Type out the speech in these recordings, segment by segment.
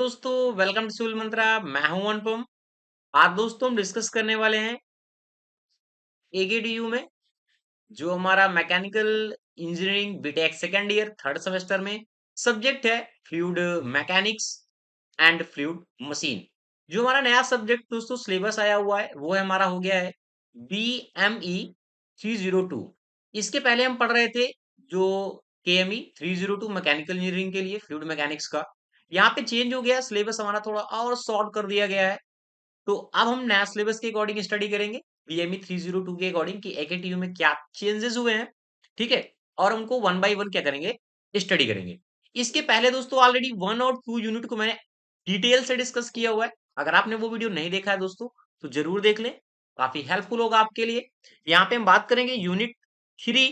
दोस्तों welcome to civil मंत्रा। मैं हूं अनुपम। आज दोस्तों हम डिस्कस करने वाले हैं एकेटीयू में जो हमारा mechanical engineering BTech second year third semester में सब्जेक्ट है fluid mechanics and fluid machine. जो हमारा नया सब्जेक्ट दोस्तों सिलेबस आया हुआ है वो हमारा हो गया है BME 302। इसके पहले हम पढ़ रहे थे जो KME 302 मैकेनिकल इंजीनियरिंग के लिए फ्लूइड मैकेनिक्स का। यहाँ पे चेंज हो गया, सिलेबस हमारा थोड़ा और शॉर्ट कर दिया गया है। तो अब हम नया सिलेबस के अकॉर्डिंग स्टडी करेंगे बीएमई 302 के अकॉर्डिंग कि एकेटीयू में क्या चेंजेस हुए हैं। ठीक है, और हमको वन बाय वन क्या करेंगे, स्टडी करेंगे। इसके पहले दोस्तों ऑलरेडी 1 और 2 यूनिट को मैंने डिटेल से डिस्कस किया हुआ है। अगर आपने वो वीडियो नहीं देखा है दोस्तों तो जरूर देख लें, काफी हेल्पफुल होगा आपके लिए। यहाँ पे हम बात करेंगे यूनिट 3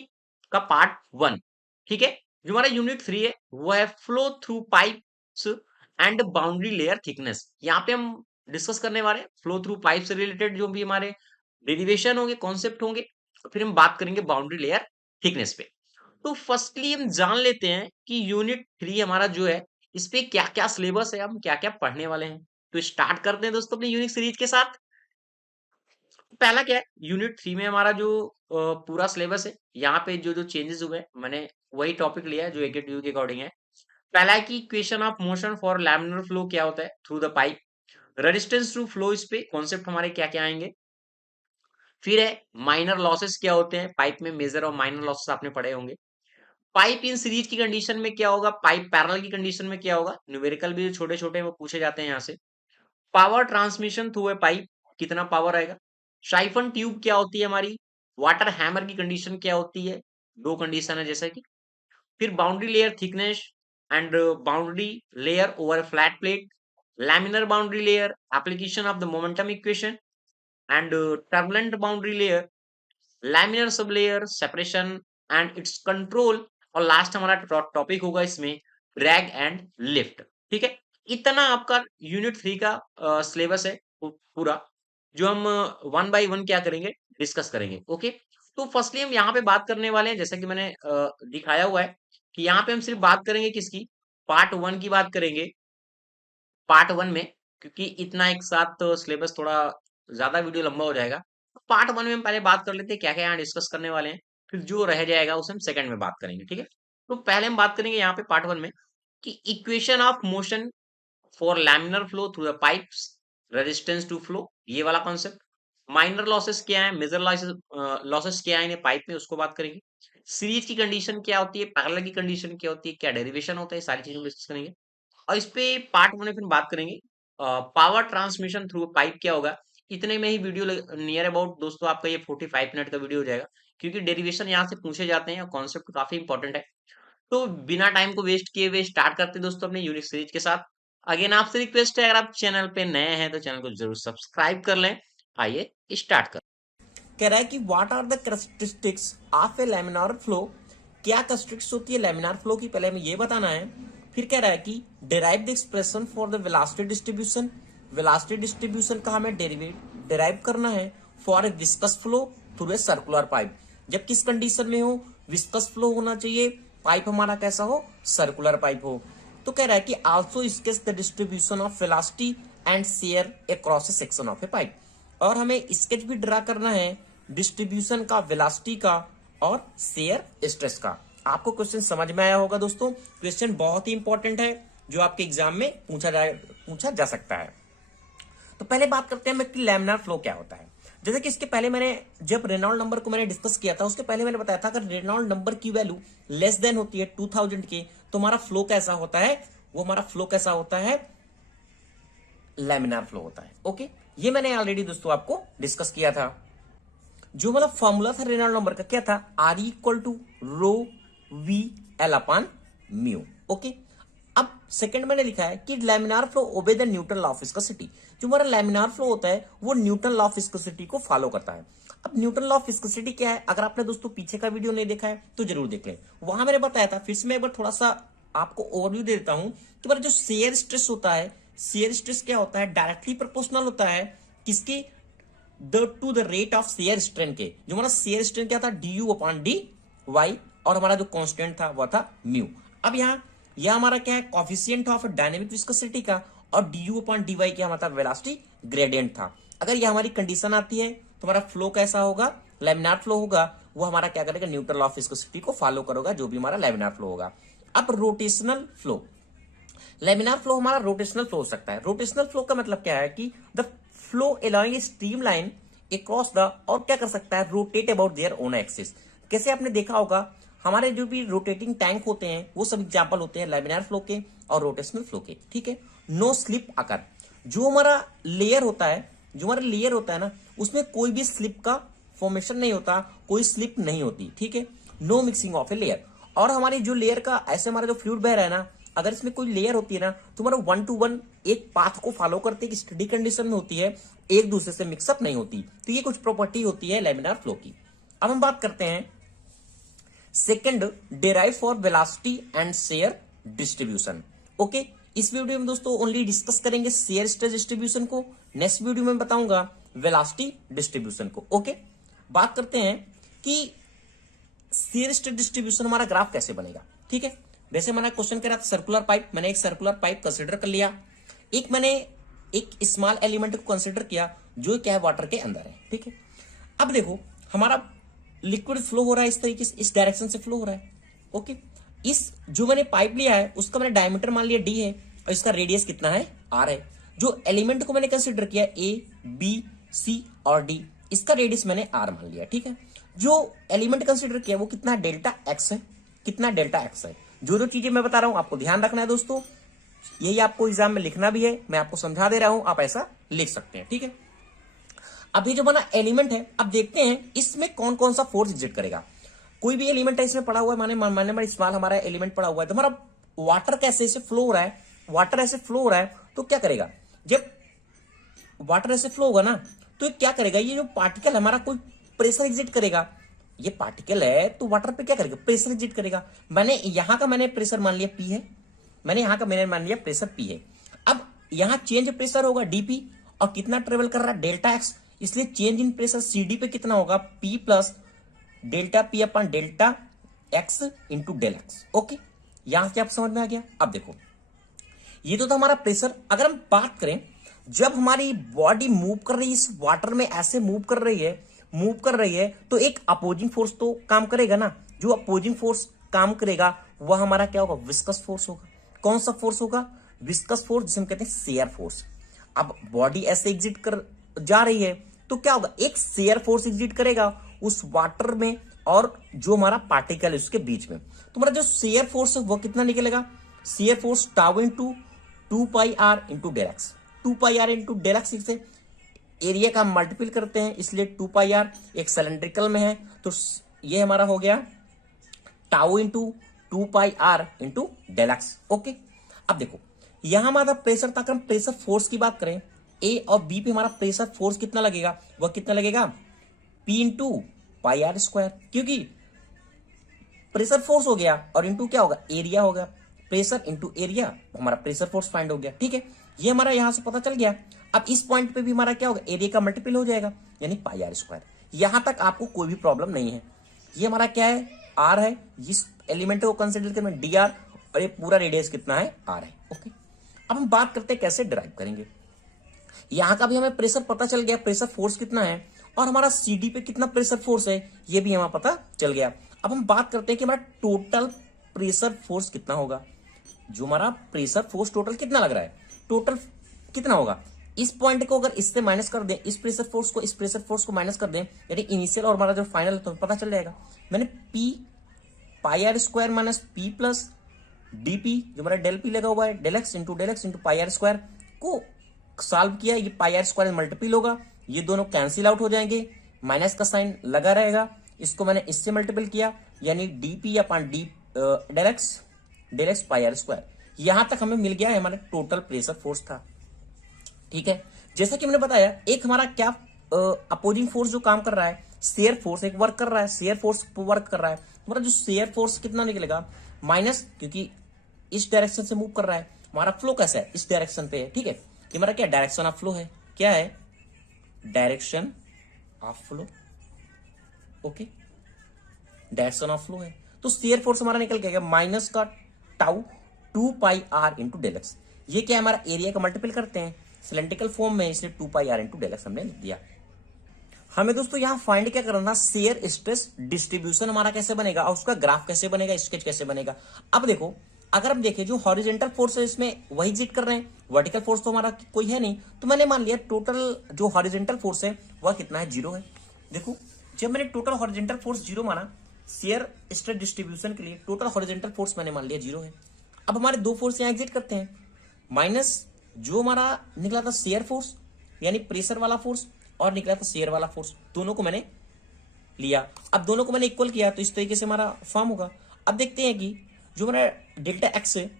का पार्ट 1। ठीक है, जो हमारा यूनिट 3 है वो है flow through pipes and boundary layer thickness. यहाँ पे हम डिस्कस करने वाले हैं फ्लो थ्रू पाइप से रिलेटेड जो भी हमारे डेरिवेशन होंगे, कॉन्सेप्ट होंगे। फिर हम बात करेंगे बाउंड्री लेयर थिकनेस पे। तो फर्स्टली हम जान लेते हैं कि यूनिट 3 हमारा जो है इस पे क्या क्या सिलेबस है, हम क्या क्या पढ़ने वाले हैं। तो स्टार्ट करते हैं दोस्तों अपने यूनिट सीरीज के साथ। पहला क्या है, यूनिट 3 में हमारा जो पूरा सिलेबस है, यहाँ पे जो जो चेंजेस हुए हैं मैंने वही टॉपिक लिया है जो एकेटीयू के अकॉर्डिंग है। पहला है कि equation of motion for laminar flow क्या होता है through the pipe. Resistance to flow, इस पे कॉन्सेप्ट हमारे क्या क्या आएंगे। फिर है माइनर लॉसेस क्या होते हैं पाइप में, मेजर और माइनर लॉसेस आपने पढ़े होंगे। पाइप इन सीरीज की कंडीशन में क्या होगा, पाइप पैरेलल की कंडीशन में क्या होगा। न्यूमेरिकल भी जो छोटे छोटे वो पूछे जाते हैं यहाँ से। Power transmission through a pipe, कितना पावर आएगा। साइफन ट्यूब क्या होती है हमारी। वाटर हैमर की कंडीशन क्या होती है, दो कंडीशन है जैसे कि। फिर boundary layer thickness and boundary layer over flat plate, laminar boundary layer, application of the momentum equation and turbulent boundary layer, laminar sublayer separation and its control। और लास्ट हमारा टॉपिक होगा इसमें ड्रैग एंड लिफ्ट। ठीक है, इतना आपका unit 3 का syllabus है पूरा, जो हम वन बाय वन क्या करेंगे, डिस्कस करेंगे। ओके, तो फर्स्टली हम यहाँ पे बात करने वाले हैं जैसा कि मैंने दिखाया हुआ है कि यहाँ पे हम सिर्फ बात करेंगे किसकी, पार्ट 1 की बात करेंगे। पार्ट 1 में क्योंकि इतना एक साथ तो सिलेबस थोड़ा ज्यादा वीडियो लंबा हो जाएगा, तो पार्ट 1 में हम पहले बात कर लेते हैं क्या क्या यहाँ डिस्कस करने वाले हैं। फिर जो रह जाएगा उसे हम सेकंड में बात करेंगे। ठीक है, तो पहले हम बात करेंगे यहाँ पे पार्ट 1 में कि equation of motion for laminar flow through the pipes, resistance to flow, ये वाला कॉन्सेप्ट। माइनर लॉसेस क्या है, मेजर लॉसेस लॉसेस क्या है पाइप में, उसको बात करेंगे। सीरीज की कंडीशन क्या होती है, पैरेलल की कंडीशन क्या होती है, क्या डेरिवेशन होता है, सारी चीजों डिस्कस करेंगे। और इस पे पार्ट 1 में फिर बात करेंगे पावर ट्रांसमिशन थ्रू पाइप क्या होगा। इतने में ही वीडियो नियर अबाउट दोस्तों आपका ये 45 मिनट का वीडियो हो जाएगा, क्योंकि डेरिवेशन यहाँ से पूछे जाते हैं और कॉन्सेप्ट काफी इंपॉर्टेंट है। तो बिना टाइम को वेस्ट किए हुए स्टार्ट करते हैं दोस्तों अपने यूनिट सीरीज के साथ। अगेन आपसे रिक्वेस्ट है, अगर आप चैनल पे नए हैं तो चैनल को जरूर सब्सक्राइब कर लें। आइए स्टार्ट कर। कह रहा है कि what are the characteristics of a laminar flow, क्या कैरेक्टरिस्टिक्स होती है लैमिनार फ्लो की, पहले हमें ये बताना है। फिर कह रहा है कि derive the expression for the velocity distribution, velocity distribution का हमें डिराइव करना है for a viscous flow through a circular pipe. जब किस कंडीशन में हो, विस्कस फ्लो होना चाहिए, पाइप हमारा कैसा हो, सर्कुलर पाइप हो। तो कह रहा है कि also sketch the distribution of velocity and share across A section of a pipe, और हमें स्केच भी ड्रा करना है डिस्ट्रीब्यूशन का, वेलोसिटी का और शेयर स्ट्रेस का। आपको क्वेश्चन समझ में आया होगा दोस्तों। क्वेश्चन बहुत ही इंपॉर्टेंट है जो आपके एग्जाम में पूछा जा सकता है। तो पहले बात करते हैं कि लैमिनार फ्लो क्या होता है। जैसे कि इसके पहले मैंने जब रेनॉल्ड नंबर को मैंने डिस्कस किया था, उसके पहले मैंने बताया था अगर रेनॉल्ड नंबर की वैल्यू लेस देन होती है 2000 के, तो हमारा फ्लो कैसा होता है, वो हमारा फ्लो कैसा होता है, लैमिनार फ्लो होता है। ओके, ये मैंने ऑलरेडी दोस्तों आपको डिस्कस किया था। जो मतलब फॉर्मूला था रेनॉल्ड नंबर का क्या था, R equal to rho V L upon mu. Okay, अब सेकंड मैंने लिखा है कि laminar flow obey the Newton law of viscosity. जो हमारा लैमिनार फ्लो होता है वो न्यूटन लॉ ऑफ विस्कोसिटी को फॉलो करता है। अब न्यूटन लॉ ऑफ विस्कोसिटी क्या है, अगर आपने दोस्तों पीछे का वीडियो नहीं देखा है तो जरूर देख लें, वहां मैंने बताया था। फिर से मैं एक बार थोड़ा सा आपको ओवरव्यू दे देता हूं कि हमारा जो शेयर स्ट्रेस होता है, शेयर स्ट्रेस क्या होता है, डायरेक्टली प्रोपोर्शनल होता है किसके, to the rate of shear strain के। जो हमारा शेयर स्ट्रेन क्या था, D U upon D Y, और हमारा जो कांस्टेंट था वह था म्यू। अब यहाँ यह हमारा क्या है, कॉफिशिएंट ऑफ डायनेमिक विस्कोसिटी का, और डी अपॉन डी वाई क्या हमारा वेलोसिटी ग्रेडियंट था। अगर ये हमारी कंडीशन आती है तो हमारा फ्लो कैसा होगा, लैमिनार फ्लो होगा, वो हमारा क्या करेगा, न्यूटन लॉ ऑफ विस्कोसिटी को फॉलो करेगा, जो भी हमारा लैमिनार फ्लो होगा। अब रोटेशनल फ्लो, लेमिनार फ्लो हमारा रोटेशनल फ्लो हो सकता है। रोटेशनल फ्लो का मतलब क्या है कि the flow along a stream line across the, और क्या कर सकता है, rotate about their own axis. कैसे आपने देखा होगा हमारे जो भी रोटेटिंग टैंक होते हैं वो सब एग्जाम्पल होते हैं लेमिनार फ्लो के और रोटेशनल फ्लो के, ठीक है। नो स्लिप आकर, जो हमारा लेयर होता है, जो हमारा लेयर होता है ना, उसमें कोई भी स्लिप का फॉर्मेशन नहीं होता, कोई स्लिप नहीं होती, ठीक है। No mixing of a layer, और हमारी जो लेयर का ऐसे हमारा जो फ्लूइड बह रहा है ना, अगर इसमें कोई लेयर होती है ना तो हमारा 1 to 1 एक पाथ को फॉलो करते हैं कि स्टडी कंडीशन में होती है, एक दूसरे से मिक्सअप नहीं होती। तो ये कुछ प्रॉपर्टी होती है लेमिनार फ्लो की। अब हम बात करते हैं second, derive for velocity and share distribution. Okay, इस वीडियो में दोस्तों ओनली डिस्कस करेंगे शेयर स्ट्रेस डिस्ट्रीब्यूशन को, नेक्स्ट वीडियो में बताऊंगा वेलोसिटी डिस्ट्रीब्यूशन को। ओके, बात करते हैं कि शेयर स्ट्रेस डिस्ट्रीब्यूशन हमारा ग्राफ कैसे बनेगा, ठीक है। वैसे मैंने क्वेश्चन करा था सर्कुलर पाइप, मैंने एक सर्कुलर पाइप कंसिडर कर लिया, एक मैंने एक स्मॉल एलिमेंट को कंसिडर किया जो क्या है वाटर के अंदर है, ठीक है। अब देखो हमारा लिक्विड फ्लो हो रहा है इस तरीके से, इस डायरेक्शन से फ्लो हो रहा है, ओके। इस जो मैंने पाइप लिया है उसका मैंने डायमीटर मान लिया डी है और इसका रेडियस कितना है, आर है। जो एलिमेंट को मैंने कंसिडर किया ए बी सी और डी, इसका रेडियस मैंने आर मान लिया, ठीक है। जो एलिमेंट कंसिडर किया वो कितना डेल्टा एक्स है, कितना डेल्टा एक्स है। जो चीजें मैं बता रहा हूं आपको ध्यान रखना है दोस्तों, यही आपको एग्जाम में लिखना भी है, मैं आपको समझा दे रहा हूं, आप ऐसा लिख सकते हैं, ठीक है। अब ये जो बना एलिमेंट है, अब देखते हैं इसमें कौन कौन सा फोर्स एग्जिट करेगा। कोई भी एलिमेंट है इसमें पड़ा हुआ है, माने स्मॉल हमारा एलिमेंट पड़ा हुआ है, तो हमारा वाटर कैसे ऐसे फ्लो हो रहा है, वाटर ऐसे फ्लो हो रहा है तो क्या करेगा, जब वाटर ऐसे फ्लो होगा ना तो ये क्या करेगा, ये जो पार्टिकल हमारा कोई प्रेशर एग्जिट करेगा, ये पार्टिकल है तो वाटर पे क्या करेगा, प्रेशर एग्जिट करेगा। मैंने प्रेशर मान लिया पी है, मैंने यहां का मैंने मान लिया प्रेशर पी है। अब यहां चेंज प्रेशर होगा डीपी, और कितना ट्रेवल कर रहा है, डेल्टा एक्स, इसलिए चेंज इन प्रेशर सीडी पे कितना होगा, पी प्लस डेल्टा पी अपन delta x into del x. Okay, यहां से आप समझ में आ गया। अब देखो ये तो था हमारा प्रेशर। अगर हम बात करें जब हमारी बॉडी मूव कर रही है इस वाटर में, ऐसे मूव कर रही है तो एक अपोजिंग फोर्स तो काम करेगा ना, जो अपोजिंग फोर्स काम करेगा वह हमारा क्या होगा, विस्कस फोर्स होगा। कौन सा फोर्स होगा, विस्कस फोर्स, जिसे हम कहते हैं शेयर फोर्स। अब बॉडी ऐसे एग्जिट कर जा रही है तो क्या होगा, एक शेयर फोर्स एग्जिट करेगा उस वाटर में और जो हमारा पार्टिकल है उसके बीच में। तो हमारा जो शेयर फोर्स है वो कितना निकलेगा, shear force tau into 2πr into del X, 2πr into del X से एरिया का मल्टीपल करते हैं, इसलिए 2πr एक सिलेंड्रिकल में है तो ये हमारा हो गया tau into 2πr into del x. Okay, अब देखो यहां हमारा प्रेशर था, अगर हम प्रेशर फोर्स की बात करें ए और बी पे हमारा प्रेशर फोर्स कितना लगेगा, वह कितना लगेगा P into pi are square, क्योंकि प्रेशर फोर्स हो गया और इंटू क्या होगा, एरिया होगा, प्रेशर इंटू एरिया, हमारा प्रेशर फोर्स फाइंड हो गया, ठीक है। ये हमारा यहां से पता चल गया। अब इस पॉइंट पे भी हमारा क्या होगा, एरिया का मल्टीपल हो जाएगा, यानी पाई आर स्क्वायर। यहां तक आपको कोई भी प्रॉब्लम नहीं है। ये हमारा क्या है, आर है, इस एलिमेंट को कंसिडर करें डी आर, और ये पूरा रेडियस कितना है, आर है। ओके, अब हम बात करते हैं कैसे डिराइव करेंगे। यहां का भी हमें प्रेशर पता चल गया, प्रेशर फोर्स कितना है, और हमारा सीडी पे कितना प्रेशर फोर्स है ये भी हमें पता चल गया। अब हम बात करते हैं कि हमारा टोटल प्रेशर फोर्स कितना होगा। जो हमारा प्रेशर फोर्स टोटल कितना लग रहा है, टोटल कितना होगा, इस पॉइंट को अगर इससे माइनस कर दें, इस प्रेशर फोर्स को माइनस कर दें, यानी इनिशियल और हमारा जो फाइनल है तो पता चल जाएगा। मैंने P pi are square minus P plus DP, जो हमारा डेल पी लगा हुआ है, del X into pi are square को सॉल्व किया, ये पाई आर स्क्वायर मल्टीपल होगा, ये दोनों कैंसिल आउट हो जाएंगे, माइनस का साइन लगा रहेगा, इसको मैंने इससे मल्टीपल किया, यानी DP upon D del X pi are square. यहां तक हमें मिल गया है हमारा टोटल प्रेशर फोर्स था, ठीक है। जैसा कि मैंने बताया एक हमारा क्या अपोजिंग फोर्स जो काम कर रहा है, शेयर फोर्स एक वर्क कर रहा है, शेयर फोर्स वर्क कर रहा है, हमारा जो शेयर फोर्स कितना निकलेगा, माइनस, क्योंकि इस डायरेक्शन से मूव कर रहा है, हमारा फ्लो कैसा है, इस डायरेक्शन पे है, ठीक है। ये हमारा क्या डायरेक्शन ऑफ फ्लो है, क्या है, direction of flow. Okay, direction of flow है, तो शेयर फोर्स हमारा निकल के आएगा माइनस का tau 2πr into del x. ये क्या है, हमारा एरिया का मल्टीपल करते हैं सिलेंड्रिकल फॉर्म में, इसलिए 2πr इंटू डेल एक्स हमने लिख दिया। हमें दोस्तों यहाँ फाइंड क्या करना था, शेयर स्ट्रेस डिस्ट्रीब्यूशन हमारा कैसे बनेगा और उसका ग्राफ कैसे बनेगा, स्केच कैसे बनेगा। अब देखो, अगर हम देखें जो हॉरिजेंटल फोर्स है इसमें वही एग्जिट कर रहे हैं, वर्टिकल फोर्स तो हमारा कोई है नहीं, तो मैंने मान लिया टोटल जो हॉरिजेंटल फोर्स है वह कितना है, 0 है। देखो, जब मैंने टोटल हॉरिजेंटल फोर्स 0 माना, शेयर स्ट्रेस डिस्ट्रीब्यूशन के लिए टोटल हॉरिजेंटल फोर्स मैंने मान लिया 0 है। अब हमारे दो फोर्स यहाँ एग्जिट करते हैं, माइनस जो हमारा निकला था शेयर फोर्स यानी प्रेशर वाला फोर्स, और निकला था शेयर वाला फोर्स, दोनों को मैंने लिया। अब दोनों को मैंने इक्वल किया तो इस तरीके से हमारा फॉर्म होगा। अब देखते हैं कि जो हमारा डेल्टा एक्स है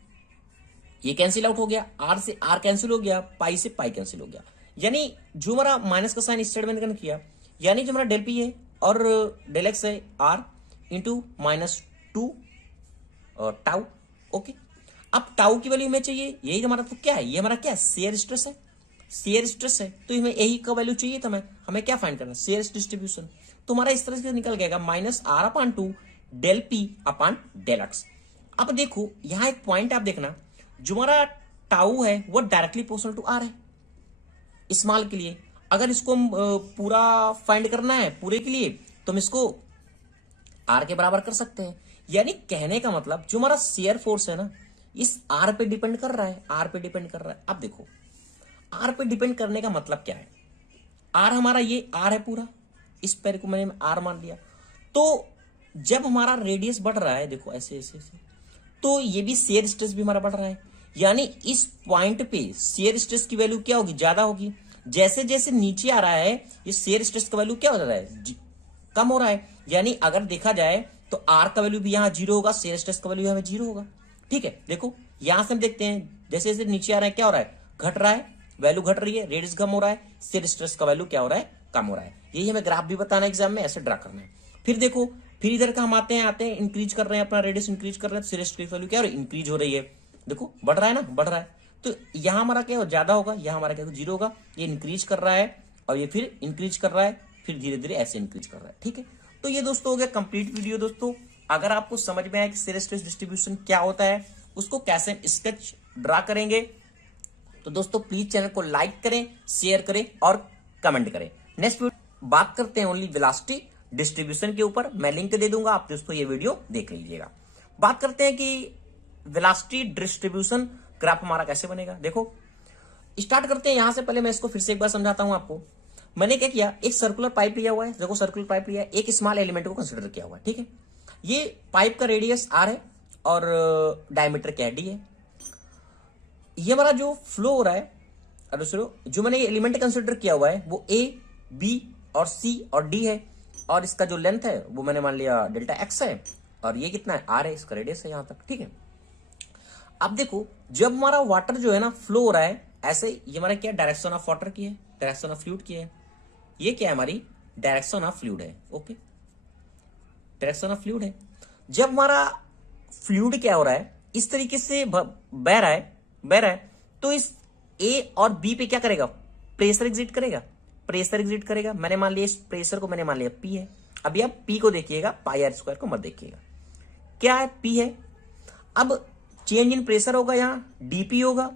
ये कैंसिल आउट हो गया, आर से आर कैंसिल हो गया, पाई से पाई कैंसिल हो गया, यानी जो हमारा माइनस का साइन इस साइड मैंने किया, यानी जो हमारा डेल पी है और डेल एक्स है आर इंटू -2 टाउ। ओके, अब टाउ की वैल्यू हमें चाहिए, यही हमारा तो क्या है, ये हमारा क्या है, शेयर स्ट्रेस है, शेयर स्ट्रेस है, तो हमें यही का वैल्यू चाहिए। तो हमें क्या फाइंड करना है, शेयर डिस्ट्रीब्यूशन। तो हमारा इस तरह से निकल गएगा -r/2 del P upon del X. अब देखो यहाँ एक पॉइंट आप देखना, जो हमारा टाउ है वो डायरेक्टली प्रोपोर्शनल टू आर है स्मॉल के लिए। अगर इसको हम पूरा फाइंड करना है पूरे के लिए तो हम इसको आर के बराबर कर सकते हैं। यानी कहने का मतलब जो हमारा शेयर फोर्स है ना, इस आर पे डिपेंड कर रहा है, आर पे डिपेंड कर रहा है। अब देखो, आर पे डिपेंड करने का मतलब क्या है, आर हमारा ये आर है पूरा, इस पैर को मैंने आर मान लिया। तो जब हमारा रेडियस बढ़ रहा है, देखो ऐसे ऐसे ऐसे, तो ये भी शेयर स्ट्रेस भी हमारा बढ़ रहा है, यानी इस पॉइंट पे शेयर स्ट्रेस की वैल्यू क्या होगी, ज्यादा होगी। जैसे जैसे नीचे आ रहा है ये शेयर स्ट्रेस का वैल्यू क्या हो रहा है, कम हो रहा है। यानी अगर देखा जाए तो आर का वैल्यू भी यहाँ 0 होगा, शेयर स्ट्रेस का वैल्यू हमें 0 होगा। ठीक है, देखो यहां से हम देखते हैं जैसे जैसे नीचे आ रहा है क्या हो रहा है, घट रहा है, वैल्यू घट रही है, रेडियस कम हो रहा है, शेयर स्ट्रेस का वैल्यू क्या हो रहा है, कम हो रहा है। यही हमें ग्राफ भी बताना है एग्जाम में, ऐसे ड्रा करना है। फिर देखो, फिर इधर का हम आते हैं इंक्रीज कर रहे हैं, अपना रेडियस इंक्रीज कर रहे हैं, शेयर स्ट्रेस वैल्यू क्या हो रही है, इंक्रीज हो रही है। देखो बढ़ रहा है ना, बढ़ रहा है, तो यहाँ हमारा क्या ज्यादा होगा, यहाँ हमारा क्या 0 होगा। ये इंक्रीज कर रहा है और ये फिर इंक्रीज कर रहा है, फिर धीरे धीरे ऐसे इंक्रीज कर रहा है। ठीक है, तो ये दोस्तों हो गया कंप्लीट वीडियो। दोस्तों अगर आपको समझ में आया कि शेयर स्ट्रेस डिस्ट्रीब्यूशन क्या होता है, उसको कैसे स्केच ड्रा करेंगे, तो दोस्तों प्लीज चैनल को लाइक करें, शेयर करें और कमेंट करें। नेक्स्ट वीडियो बात करते हैं ओनली वेलोसिटी डिस्ट्रीब्यूशन के ऊपर, मैं लिंक दे दूंगा, आप दोस्तों ये वीडियो देख लीजिएगा। बात करते हैं कि वेलोसिटी डिस्ट्रीब्यूशन ग्राफ हमारा कैसे बनेगा। देखो स्टार्ट करते हैं यहां से, पहले मैं इसको फिर से एक बार समझाता हूं आपको। मैंने क्या किया, एक सर्कुलर पाइप लिया हुआ है, देखो सर्कुलर पाइप लिया है, एक स्मॉल एलिमेंट को कंसिडर किया हुआ है। ठीक है, ये पाइप का रेडियस आर है और डायमीटर क्या है, डी है। ये हमारा जो फ्लो हो रहा है, और दूसरो जो मैंने ये एलिमेंट कंसिडर किया हुआ है वो ए, बी और सी और डी है, और इसका जो लेंथ है वो मैंने मान लिया डेल्टा एक्स है, और ये कितना है, आर है, इसका रेडियस है यहां तक। ठीक है, अब देखो जब हमारा वाटर जो है ना फ्लो हो रहा है, ऐसे ये हमारा क्या डायरेक्शन ऑफ वाटर की है, डायरेक्शन ऑफ फ्लूइड की है, ये क्या है हमारी डायरेक्शन ऑफ फ्लूइड है। ओके, डायरेक्शन ऑफ फ्लूइड है। जब हमारा फ्लूइड क्या हो रहा है, इस तरीके से बह रहा है, बह रहा है, तो इस ए और बी पे क्या करेगा, प्रेशर एग्जिट करेगा, प्रेशर एग्जिट करेगा। मैंने मान लिया इस प्रेशर को मैंने मान लिया पी है। अभी आप पी को देखिएगा, पाई आर स्क्वायर को मत देखिएगा, क्या है पी है। अब चेंज इन प्रेशर होगा, यहां डीपी होगा।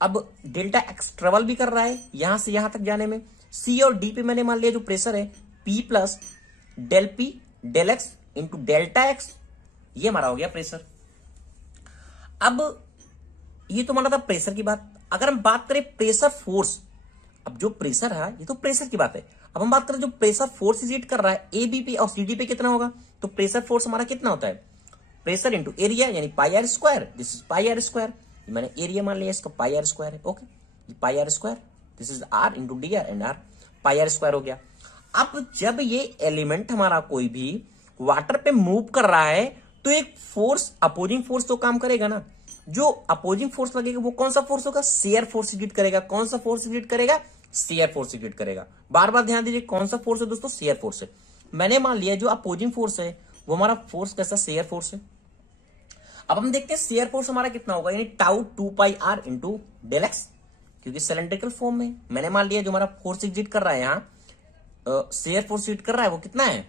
अब डेल्टा एक्स ट्रेवल भी कर रहा है यहां से यहां तक जाने में, सी और डी पे मैंने मान लिया जो प्रेशर है P plus del P del X into delta X, ये हमारा हो गया प्रेशर। अब ये तो माना था प्रेशर की बात। अगर हम बात करें प्रेशर फोर्स, अब जो प्रेशर है ये तो प्रेशर की बात है, अब हम बात करें जो प्रेशर फोर्स एग्जिट कर रहा है ए बी पे और सी डी पे कितना होगा, तो प्रेशर फोर्स हमारा कितना होता है, प्रेशर इंटू एरिया यानी pi are square, this is pi are square, मैंने एरिया मान लिया इसका पाई आर स्क्वायर है। Okay, pi are square, this is r into D r and r, pi are square हो गया। अब जब ये एलिमेंट हमारा कोई भी वाटर पे मूव कर रहा है तो एक फोर्स, अपोजिंग फोर्स तो काम करेगा ना, जो अपोजिंग फोर्स लगेगा वो कौन सा फोर्स होगा, शेयर फोर्स एग्जिट करेगा। कौन सा फोर्स एग्जिट करेगा, शेयर फोर्स एग्जिट करेगा। बार बार ध्यान दीजिए कौन सा फोर्स है दोस्तों, शेयर फोर्स है। मैंने मान लिया जो अपोजिंग फोर्स है वो हमारा फोर्स कैसा, शेयर फोर्स है। अब हम देखते हैं शेयर फोर्स हमारा कितना होगा, यानी tau 2πr into del X, क्योंकि सिलेंड्रिकल फॉर्म में मैंने मान लिया जो हमारा फोर्स एग्जिट कर रहा है यहाँ, शेयर फोर्स एग्जिट कर रहा है वो कितना है,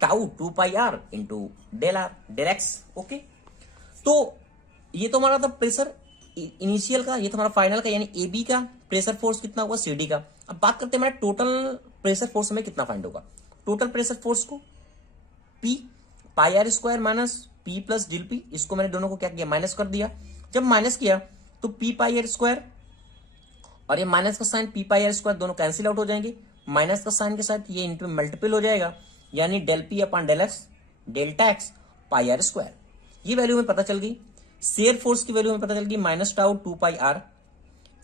tau 2πr into del R del x. Okay, तो ये तो हमारा था प्रेशर। इनिशियल का, ये तो हमारा फाइनल का, यानी ए बी का प्रेशर फोर्स कितना होगा सी डी का। अब बात करते हैं हमारा टोटल प्रेशर फोर्स हमें कितना फाइंड होगा। टोटल प्रेशर फोर्स को P pi are square minus P plus del P, इसको मैंने दोनों को क्या किया माइनस कर दिया। जब माइनस किया तो पी पाई आर स्क्वायर और ये माइनस का sign P pi are square दोनों कैंसिल आउट हो जाएंगे। माइनस का साइन के साथ ये इंटू मल्टीपल हो जाएगा, यानी del P upon del X delta X pi are square. ये वैल्यू में पता चल गई। शेयर फोर्स की वैल्यू में पता चल गई minus tau 2 pi are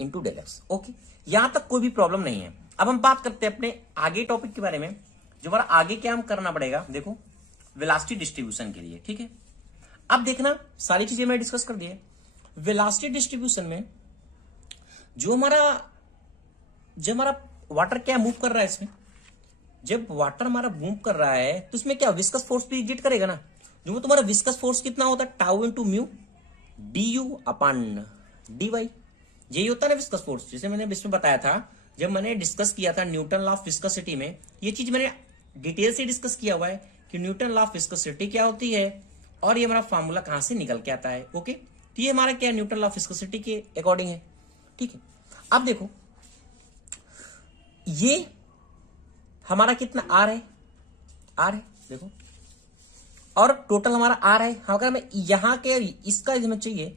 into del x. Okay, यहां तक कोई भी प्रॉब्लम नहीं है। अब हम बात करते हैं अपने आगे टॉपिक के बारे में, जो हमारा आगे क्या हम करना पड़ेगा। देखो वेलोसिटी डिस्ट्रीब्यूशन के लिए, ठीक है। अब देखना सारी चीजें मैं डिस्कस कर दी है। वेलोसिटी डिस्ट्रीब्यूशन में जो हमारा वाटर क्या मूव कर रहा है, इसमें जब वाटर हमारा मूव कर रहा है तो इसमें क्या विस्कस फोर्स भी एग्जिट करेगा ना। जो तुम्हारा विस्कस फोर्स कितना होता है tau into mu D U upon D Y, यही होता है ना विस्कस फोर्स। जैसे मैंने इसमें बताया था, जब मैंने डिस्कस किया था न्यूटन लॉ ऑफ विस्कोसिटी में, ये चीज मैंने डिटेल से डिस्कस किया हुआ है कि न्यूटन लॉ ऑफ विस्कोसिटी क्या होती है और ये हमारा फॉर्मूला कहां से निकल के आता है। ओके, तो ये हमारा क्या न्यूटन लॉ ऑफ विस्कोसिटी के अकॉर्डिंग है, ठीक है। अब देखो ये हमारा कितना आर है, आर है देखो, और टोटल हमारा आर है। अगर मैं यहां के इसका हमें चाहिए,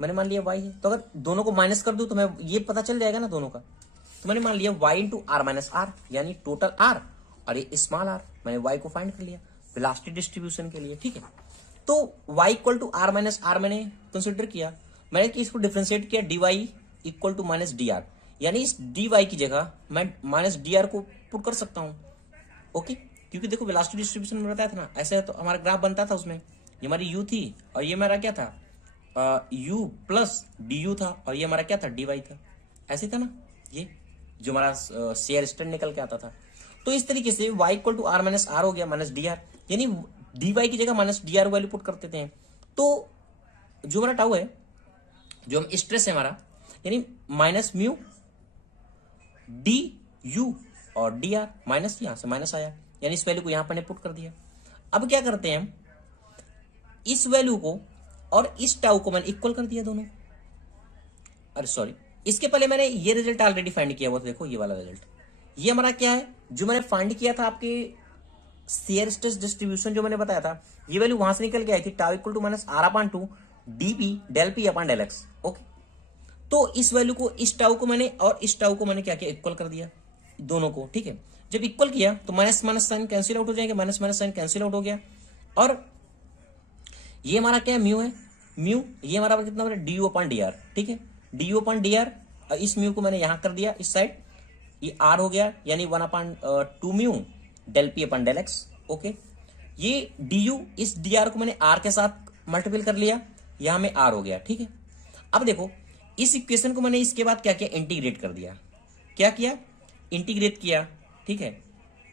मैंने मान लिया वाई है, तो अगर दोनों को माइनस कर दूं तो मैं ये पता चल जाएगा ना दोनों का। तो मैंने मान लिया Y into R minus R, यानी टोटल आर और ये स्मॉल आर, मैंने वाई को फाइंड कर लिया वेलोसिटी डिस्ट्रीब्यूशन के लिए, ठीक है। तो Y equal to R minus R मैंने कंसिडर किया, मैंने इसको डिफ्रेंशिएट किया D Y equal to minus D R, यानी इस डी वाई की जगह मैं माइनस डी आर को पुट कर सकता हूं। ओके, क्योंकि देखो वेलोसिटी डिस्ट्रीब्यूशन में बताया था ना, ऐसे तो हमारा ग्राफ बनता था, उसमें ये हमारी यू थी और ये हमारा क्या था यू प्लस डी यू था, और ये हमारा क्या था डी वाई था, ऐसे था ना ये जो हमारा शेयर स्टैंड निकल के आता था। तो इस तरीके से y equal to R minus R हो गया माइनस डी आर, यानी डी वाई की जगह minus D R value put कर देते हैं। तो जो हमारा टाउ है, जो हम स्ट्रेस है हमारा, यानी माइनस म्यू डी यू और डी आर, माइनस यहां से माइनस आया, यानी इस वैल्यू को यहां पर पुट कर दिया। अब क्या करते हैं हम, इस वैल्यू को और इस टाउ को मैंने इक्वल कर दिया दोनों। अरे सॉरी, इसके पहले मैंने ये रिजल्ट ऑलरेडी फाइंड किया हुआ था, देखो ये वाला रिजल्ट, ये हमारा क्या है जो मैंने फाइंड किया था आपके शेयर स्ट्रेस डिस्ट्रीब्यूशन जो मैंने बताया था, ये वैल्यू वहां से निकल के आई थी tau equal to minus R upon 2 D P del P upon del x. Okay, तो इस वैल्यू को इस टाउ को मैंने और इस टाउ को मैंने क्या किया इक्वल कर दिया दोनों को, ठीक है। जब इक्वल किया तो minus minus sign cancel out हो जाएंगे, minus minus sign cancel out हो गया, और ये हमारा क्या म्यू है, म्यू ये हमारा कितना बना D U upon D R, ठीक है, D U upon D R, इस म्यू को मैंने यहां कर दिया इस साइड, ये आर हो गया, यानी 1 upon 2 mu del P upon del x. Okay, ये डी यू इस डी आर को मैंने आर के साथ मल्टीपल कर लिया, यहां में आर हो गया, ठीक है। अब देखो इस इक्वेशन को मैंने इसके बाद क्या किया इंटीग्रेट कर दिया, क्या किया इंटीग्रेट किया, ठीक है,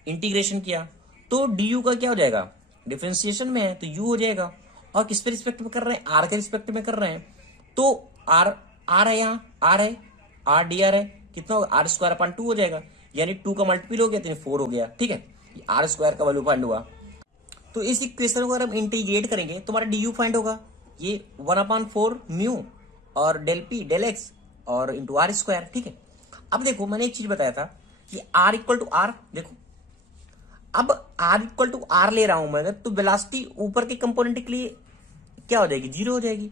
इंटीग्रेशन किया तो डी यू का क्या हो जाएगा, डिफरेंशिएशन में है तो यू हो जाएगा, और किस पे रिस्पेक्ट में कर रहे हैं आर के रिस्पेक्ट में कर रहे हैं, तो आर आर है, यहाँ आर है, आर डी आर है, कितना होगा आर स्क्वायर अपॉन 2 हो जाएगा, यानी 2 का मल्टीपल हो गया तो 4 हो गया, ठीक है। आर स्क्वायर का वैल्यू फाइंड हुआ, तो इस इक्वेशन को अगर हम इंटीग्रेट करेंगे तो हमारा डी यू फाइंड होगा, ये 1 अपॉन 4 म्यू और डेल पी डेल एक्स और इंटू आर स्क्वायर, ठीक है। अब देखो मैंने एक चीज बताया था कि आर इक्वल टू आर, देखो अब आर इक्वल टू आर ले रहा हूं मैं, तो वेलोसिटी ऊपर के कंपोनेंट के लिए क्या हो जाएगी जीरो हो जाएगी,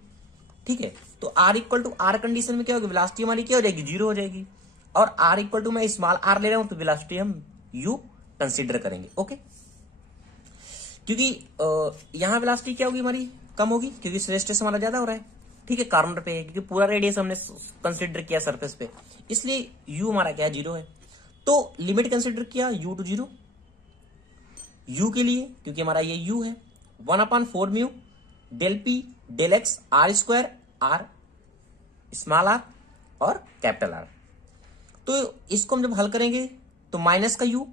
ठीक है। तो R equal to R condition में क्या होगी वेलोसिटी हमारी क्या हो जाएगी जीरो हो जाएगी, और आर इक्वल टू मैं स्मॉल आर ले रहा हूं तो वेलोसिटी हम यू कंसीडर करेंगे। ओके, क्योंकि यहां वेलोसिटी क्या होगी हमारी कम होगी, क्योंकि स्ट्रेस हमारा ज्यादा हो रहा है, ठीक है, कॉर्नर पे है, क्योंकि पूरा रेडियस हमने कंसीडर किया सरफेस पे, इसलिए यू हमारा क्या है जीरो है। तो लिमिट कंसीडर किया यू टू जीरो, यू के लिए क्योंकि हमारा ये यू है 1 upon 4 mu del P del X R square, R small R और कैपिटल आर। तो इसको हम जब हल करेंगे तो माइनस का U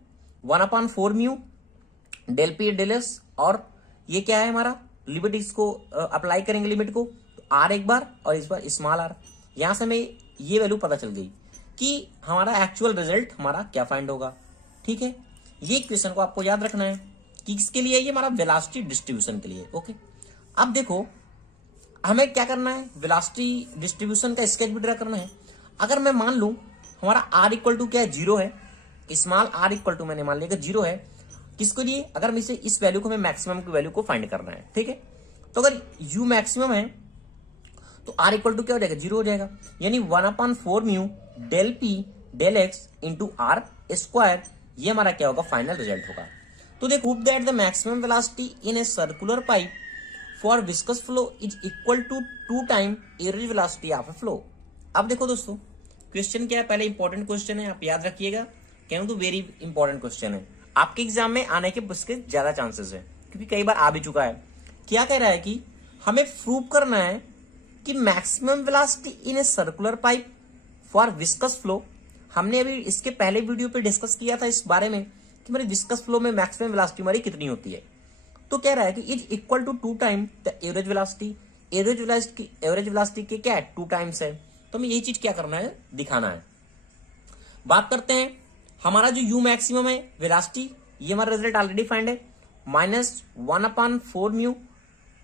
1 upon 4 mu del P del X, और ये क्या है हमारा लिमिट, इसको अप्लाई करेंगे लिमिट को, तो आर एक बार और इस बार स्मॉल आर, यहां से हमें ये वैल्यू पता चल गई कि हमारा एक्चुअल रिजल्ट हमारा क्या फाइंड होगा, ठीक है। ये इक्वेशन को आपको याद रखना है कि किसके लिए, ये हमारा वेलोसिटी डिस्ट्रीब्यूशन के लिए। ओके, अब देखो हमें क्या करना है, वेलोसिटी डिस्ट्रीब्यूशन का स्केच भी ड्रा करना है। अगर मैं मान लूं हमारा r इक्वल टू क्या है, जीरो है, स्मॉल r इक्वल टू मैंने मान लिया जीरो है, किसके लिए, अगर मैं इस वैल्यू को हमें मैक्सिमम की वैल्यू को फाइंड करना है, ठीक है। तो अगर u मैक्सिमम है तो r इक्वल टू क्या हो जाएगा, जीरो हो जाएगा, यानी 1/4 mu del P del X into R square, ये हमारा क्या होगा, फाइनल रिजल्ट होगा। तो देखो that the maximum velocity in a circular pipe for viscous flow is equal to 2 time average velocity of a flow. अब देखो दोस्तों क्वेश्चन क्या है, पहले इंपॉर्टेंट क्वेश्चन है, आप याद रखिएगा, क्यों तो वेरी इंपॉर्टेंट क्वेश्चन है, आपके एग्जाम में आने के उसके ज्यादा चांसेस है, क्योंकि कई बार आ भी चुका है। क्या कह रहा है कि हमें प्रूव करना है कि maximum velocity in a circular pipe for viscous flow. हमने अभी इसके पहले वीडियो पे डिस्कस किया था इस बारे में कि हमारी विस्कस फ्लो में मैक्सिमम वेलोसिटी हमारी कितनी होती है। तो कह रहा है कि is equal to 2 time the average velocity. Average velocity के क्या है, 2 टाइम्स है। तो हमें यही चीज क्या करना है, दिखाना है। बात करते हैं, हमारा जो यू मैक्सिमम है वेलोसिटी, ये हमारा रिजल्ट ऑलरेडी फाइंड है, -1/4 mu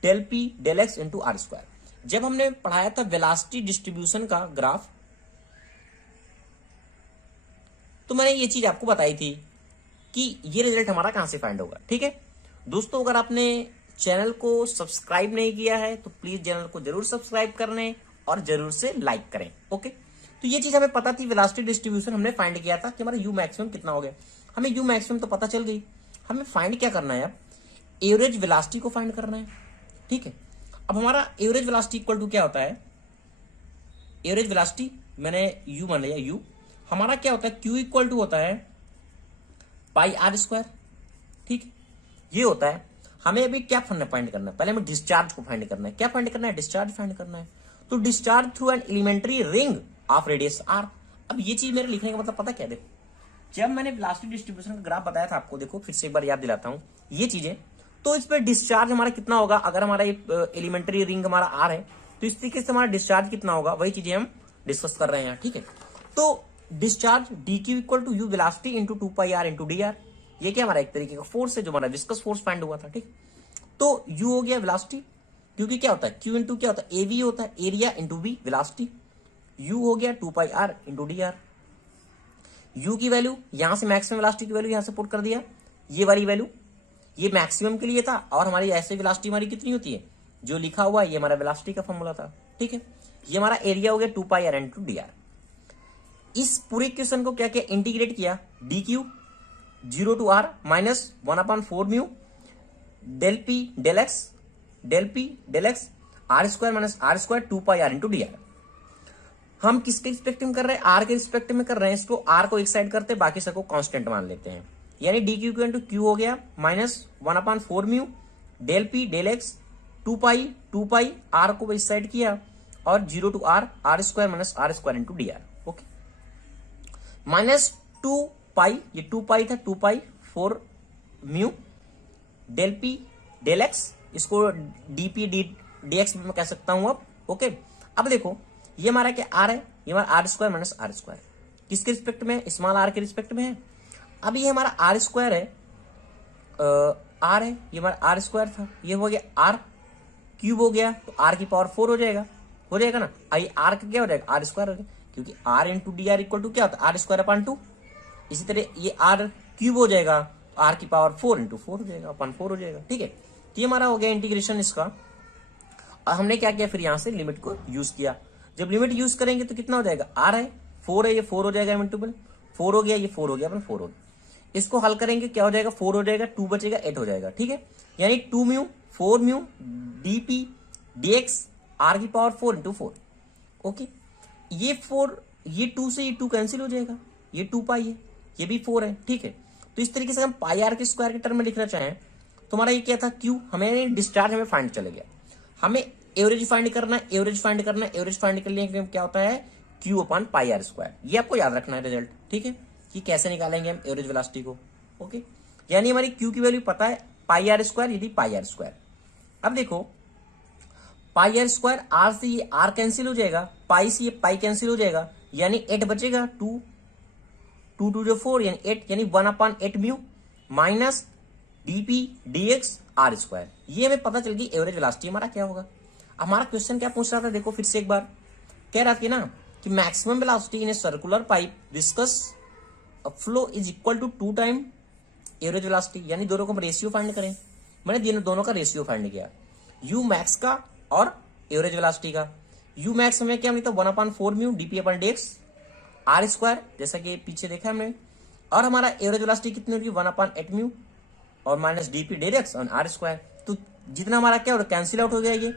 del P del X into R square. जब हमने पढ़ाया था वेलोसिटी डिस्ट्रीब्यूशन का ग्राफ, तो मैंने ये चीज आपको बताई थी कि ये रिजल्ट हमारा कहां से फाइंड होगा, ठीक है दोस्तों। अगर आपने चैनल को सब्सक्राइब नहीं किया है तो प्लीज चैनल को जरूर सब्सक्राइब कर लें और जरूर से लाइक करें, ओके। तो ये चीज हमें पता थी, वेलोसिटी डिस्ट्रीब्यूशन हमने फाइंड किया था कि हमारा यू मैक्सिमम कितना हो गया। हमें यू मैक्सिमम तो पता चल गई, हमें फाइंड क्या करना है, अब एवरेज वेलोसिटी को फाइंड करना है, ठीक है। अब हमारा एवरेज वेलोसिटी इक्वल टू क्या होता है, एवरेज वेलोसिटी मैंने यू मान लिया, यू हमारा क्या होता है, क्यू इक्वल टू होता है पाई आर स्क्वायर, ठीक है। ये होता है, हमें अभी क्या फाइंड करना है, पहले हमें डिस्चार्ज को फाइंड करना है। क्या फाइंड करना है, डिस्चार्ज फाइंड करना है। तो discharge through an elementary ring of radius R. अब ये चीज मेरे लिखने का मतलब पता क्या, देखो जब मैंने वेलोसिटी डिस्ट्रीब्यूशन का ग्राफ बताया था आपको, देखो फिर से एक बार याद दिलाता हूं ये चीजें, तो इस पर डिस्चार्ज हमारा कितना होगा, अगर हमारा एलिमेंट्री रिंग हमारा आर है तो इस तरीके से हमारा डिस्चार्ज कितना होगा, वही चीजें हम डिस्कस कर रहे हैं, ठीक है। तो discharge D Q equal to U velocity into 2 pi are into D R, ये क्या हमारा एक तरीके का फोर्स है जो हमारा विस्कस फोर्स फाइंड हुआ था, ठीक। तो यू हो गया वेलोसिटी, क्योंकि क्या होता है क्यू इंटू क्या होता है, एवी होता है, area into v velocity. U हो गया 2 pi are into D r. U की वैल्यू यहां से मैक्सिमम वेलोसिटी की वैल्यू यहां से पुट कर दिया, ये वाली वैल्यू ये मैक्सिमम के लिए था, और हमारी ऐसे वेलोसिटी हमारी कितनी होती है, जो लिखा हुआ है ये हमारा वेलोसिटी का फॉर्मूला था, ठीक है। ये हमारा एरिया हो गया 2 pi are into D R. इस पूरे क्वेश्चन को क्या किया, इंटीग्रेट किया, D Q 0 to R -1/4 mu del P del X R square minus R square 2 pi are into D R. हम किसके रिस्पेक्ट में कर रहे हैं, आर के रिस्पेक्ट में कर रहे हैं। इसको आर को एक साइड करते हैं, बाकी सबको कांस्टेंट मान लेते हैं, यानी डी क्यू इंटू क्यू हो गया -1/4 mu del P del X 2 pi R को इस साइड किया और 0 to R square minus R square into D R, okay. -2 pi, ये 2 पाई था, 2 pi 4 mu del P del X, इसको डीपी डी एक्स में कह सकता हूं अब, ओके। अब देखो ये हमारा क्या आर है, ये हमारा R square minus R square किसके रिस्पेक्ट में, स्मॉल आर के रिस्पेक्ट में है। अब ये हमारा आर स्क्वायर है, आर है, ये हमारा आर स्क्वायर था, ये हो गया आर क्यूब हो गया, तो आर की पावर 4 हो जाएगा ना। आई आर का क्या हो जाएगा, आर स्क्वायर हो जाएगा, क्योंकि R into D R equal to क्या होता है, आर स्क्वायर अपॉन 2। इसी तरह ये आर क्यूब हो जाएगा, तो आर की पावर 4 इंटू 4 हो जाएगा, अपॉन 4 हो जाएगा, ठीक है। तो ये हमारा हो गया इंटीग्रेशन इसका। और हमने क्या किया, फिर यहां से लिमिट को यूज किया। जब लिमिट यूज करेंगे तो कितना हो जाएगा, आर है 4 है, ये 4 हो जाएगा इनटूबल 4 हो गया, ये 4 हो गया अपन 4 हो गया। इसको हल करेंगे क्या हो जाएगा, 4 हो जाएगा, 2 बचेगा, 8 हो जाएगा, ठीक है। यानी 2 mu 4 mu D P D X R की पावर 4 इंटू 4, ओके। ये 4, ये 2 से ये 2 कैंसिल हो जाएगा, ये 2 पाई है, ये भी 4 है, ठीक है। तो इस तरीके से हम पाई आर के स्क्वायर के टर्म में लिखना चाहें तो हमारा ये क्या था, क्यू, हमें डिस्चार्ज हमें फाइंड चले गया। हमें एवरेज फाइंड करना है, एवरेज फाइंड करने के लिए क्या होता है, Q upon pi are square. ये आपको याद रखना है रिजल्ट, ठीक है, कि कैसे निकालेंगे हम एवरेज वेलोसिटी को, ओके। यानी हमारी क्यू की वैल्यू पता है पाई आर स्क्वायर, यदि पाई आर स्क्वायर। अब देखो पाई आर स्क्वायर, आर से ये आर कैंसिल हो जाएगा, पाई से ये पाई कैंसिल हो जाएगा, यानी 8 बचेगा, 2 2 जो 4 यानी 8, यानी 1/8 mu minus DP DX R square. ये हमें पता चल गई एवरेज वेलोसिटी हमारा क्या होगा। हमारा क्वेश्चन क्या पूछ रहा था, देखो फिर से एक बार कह रहा था ना कि maximum velocity in a circular pipe viscous flow is equal to 2 time average velocity, यानी दोनों को हम रेशियो फाइंड करें। मैंने दोनों का रेशियो फाइंड किया, यू मैक्स का और एवरेज वेलोसिटी का। यू मैक्स हमें क्या मिलता है 1/4 म्यू dp/dx आर स्क्वायर, जैसा कि पीछे देखा हमने, और हमारा एवरेज वेलोसिटी कितनी होगी 1/8 म्यू और minus dp/dx on are square. तो जितना हमारा क्या हो कैंसिल आउट हो गया, ये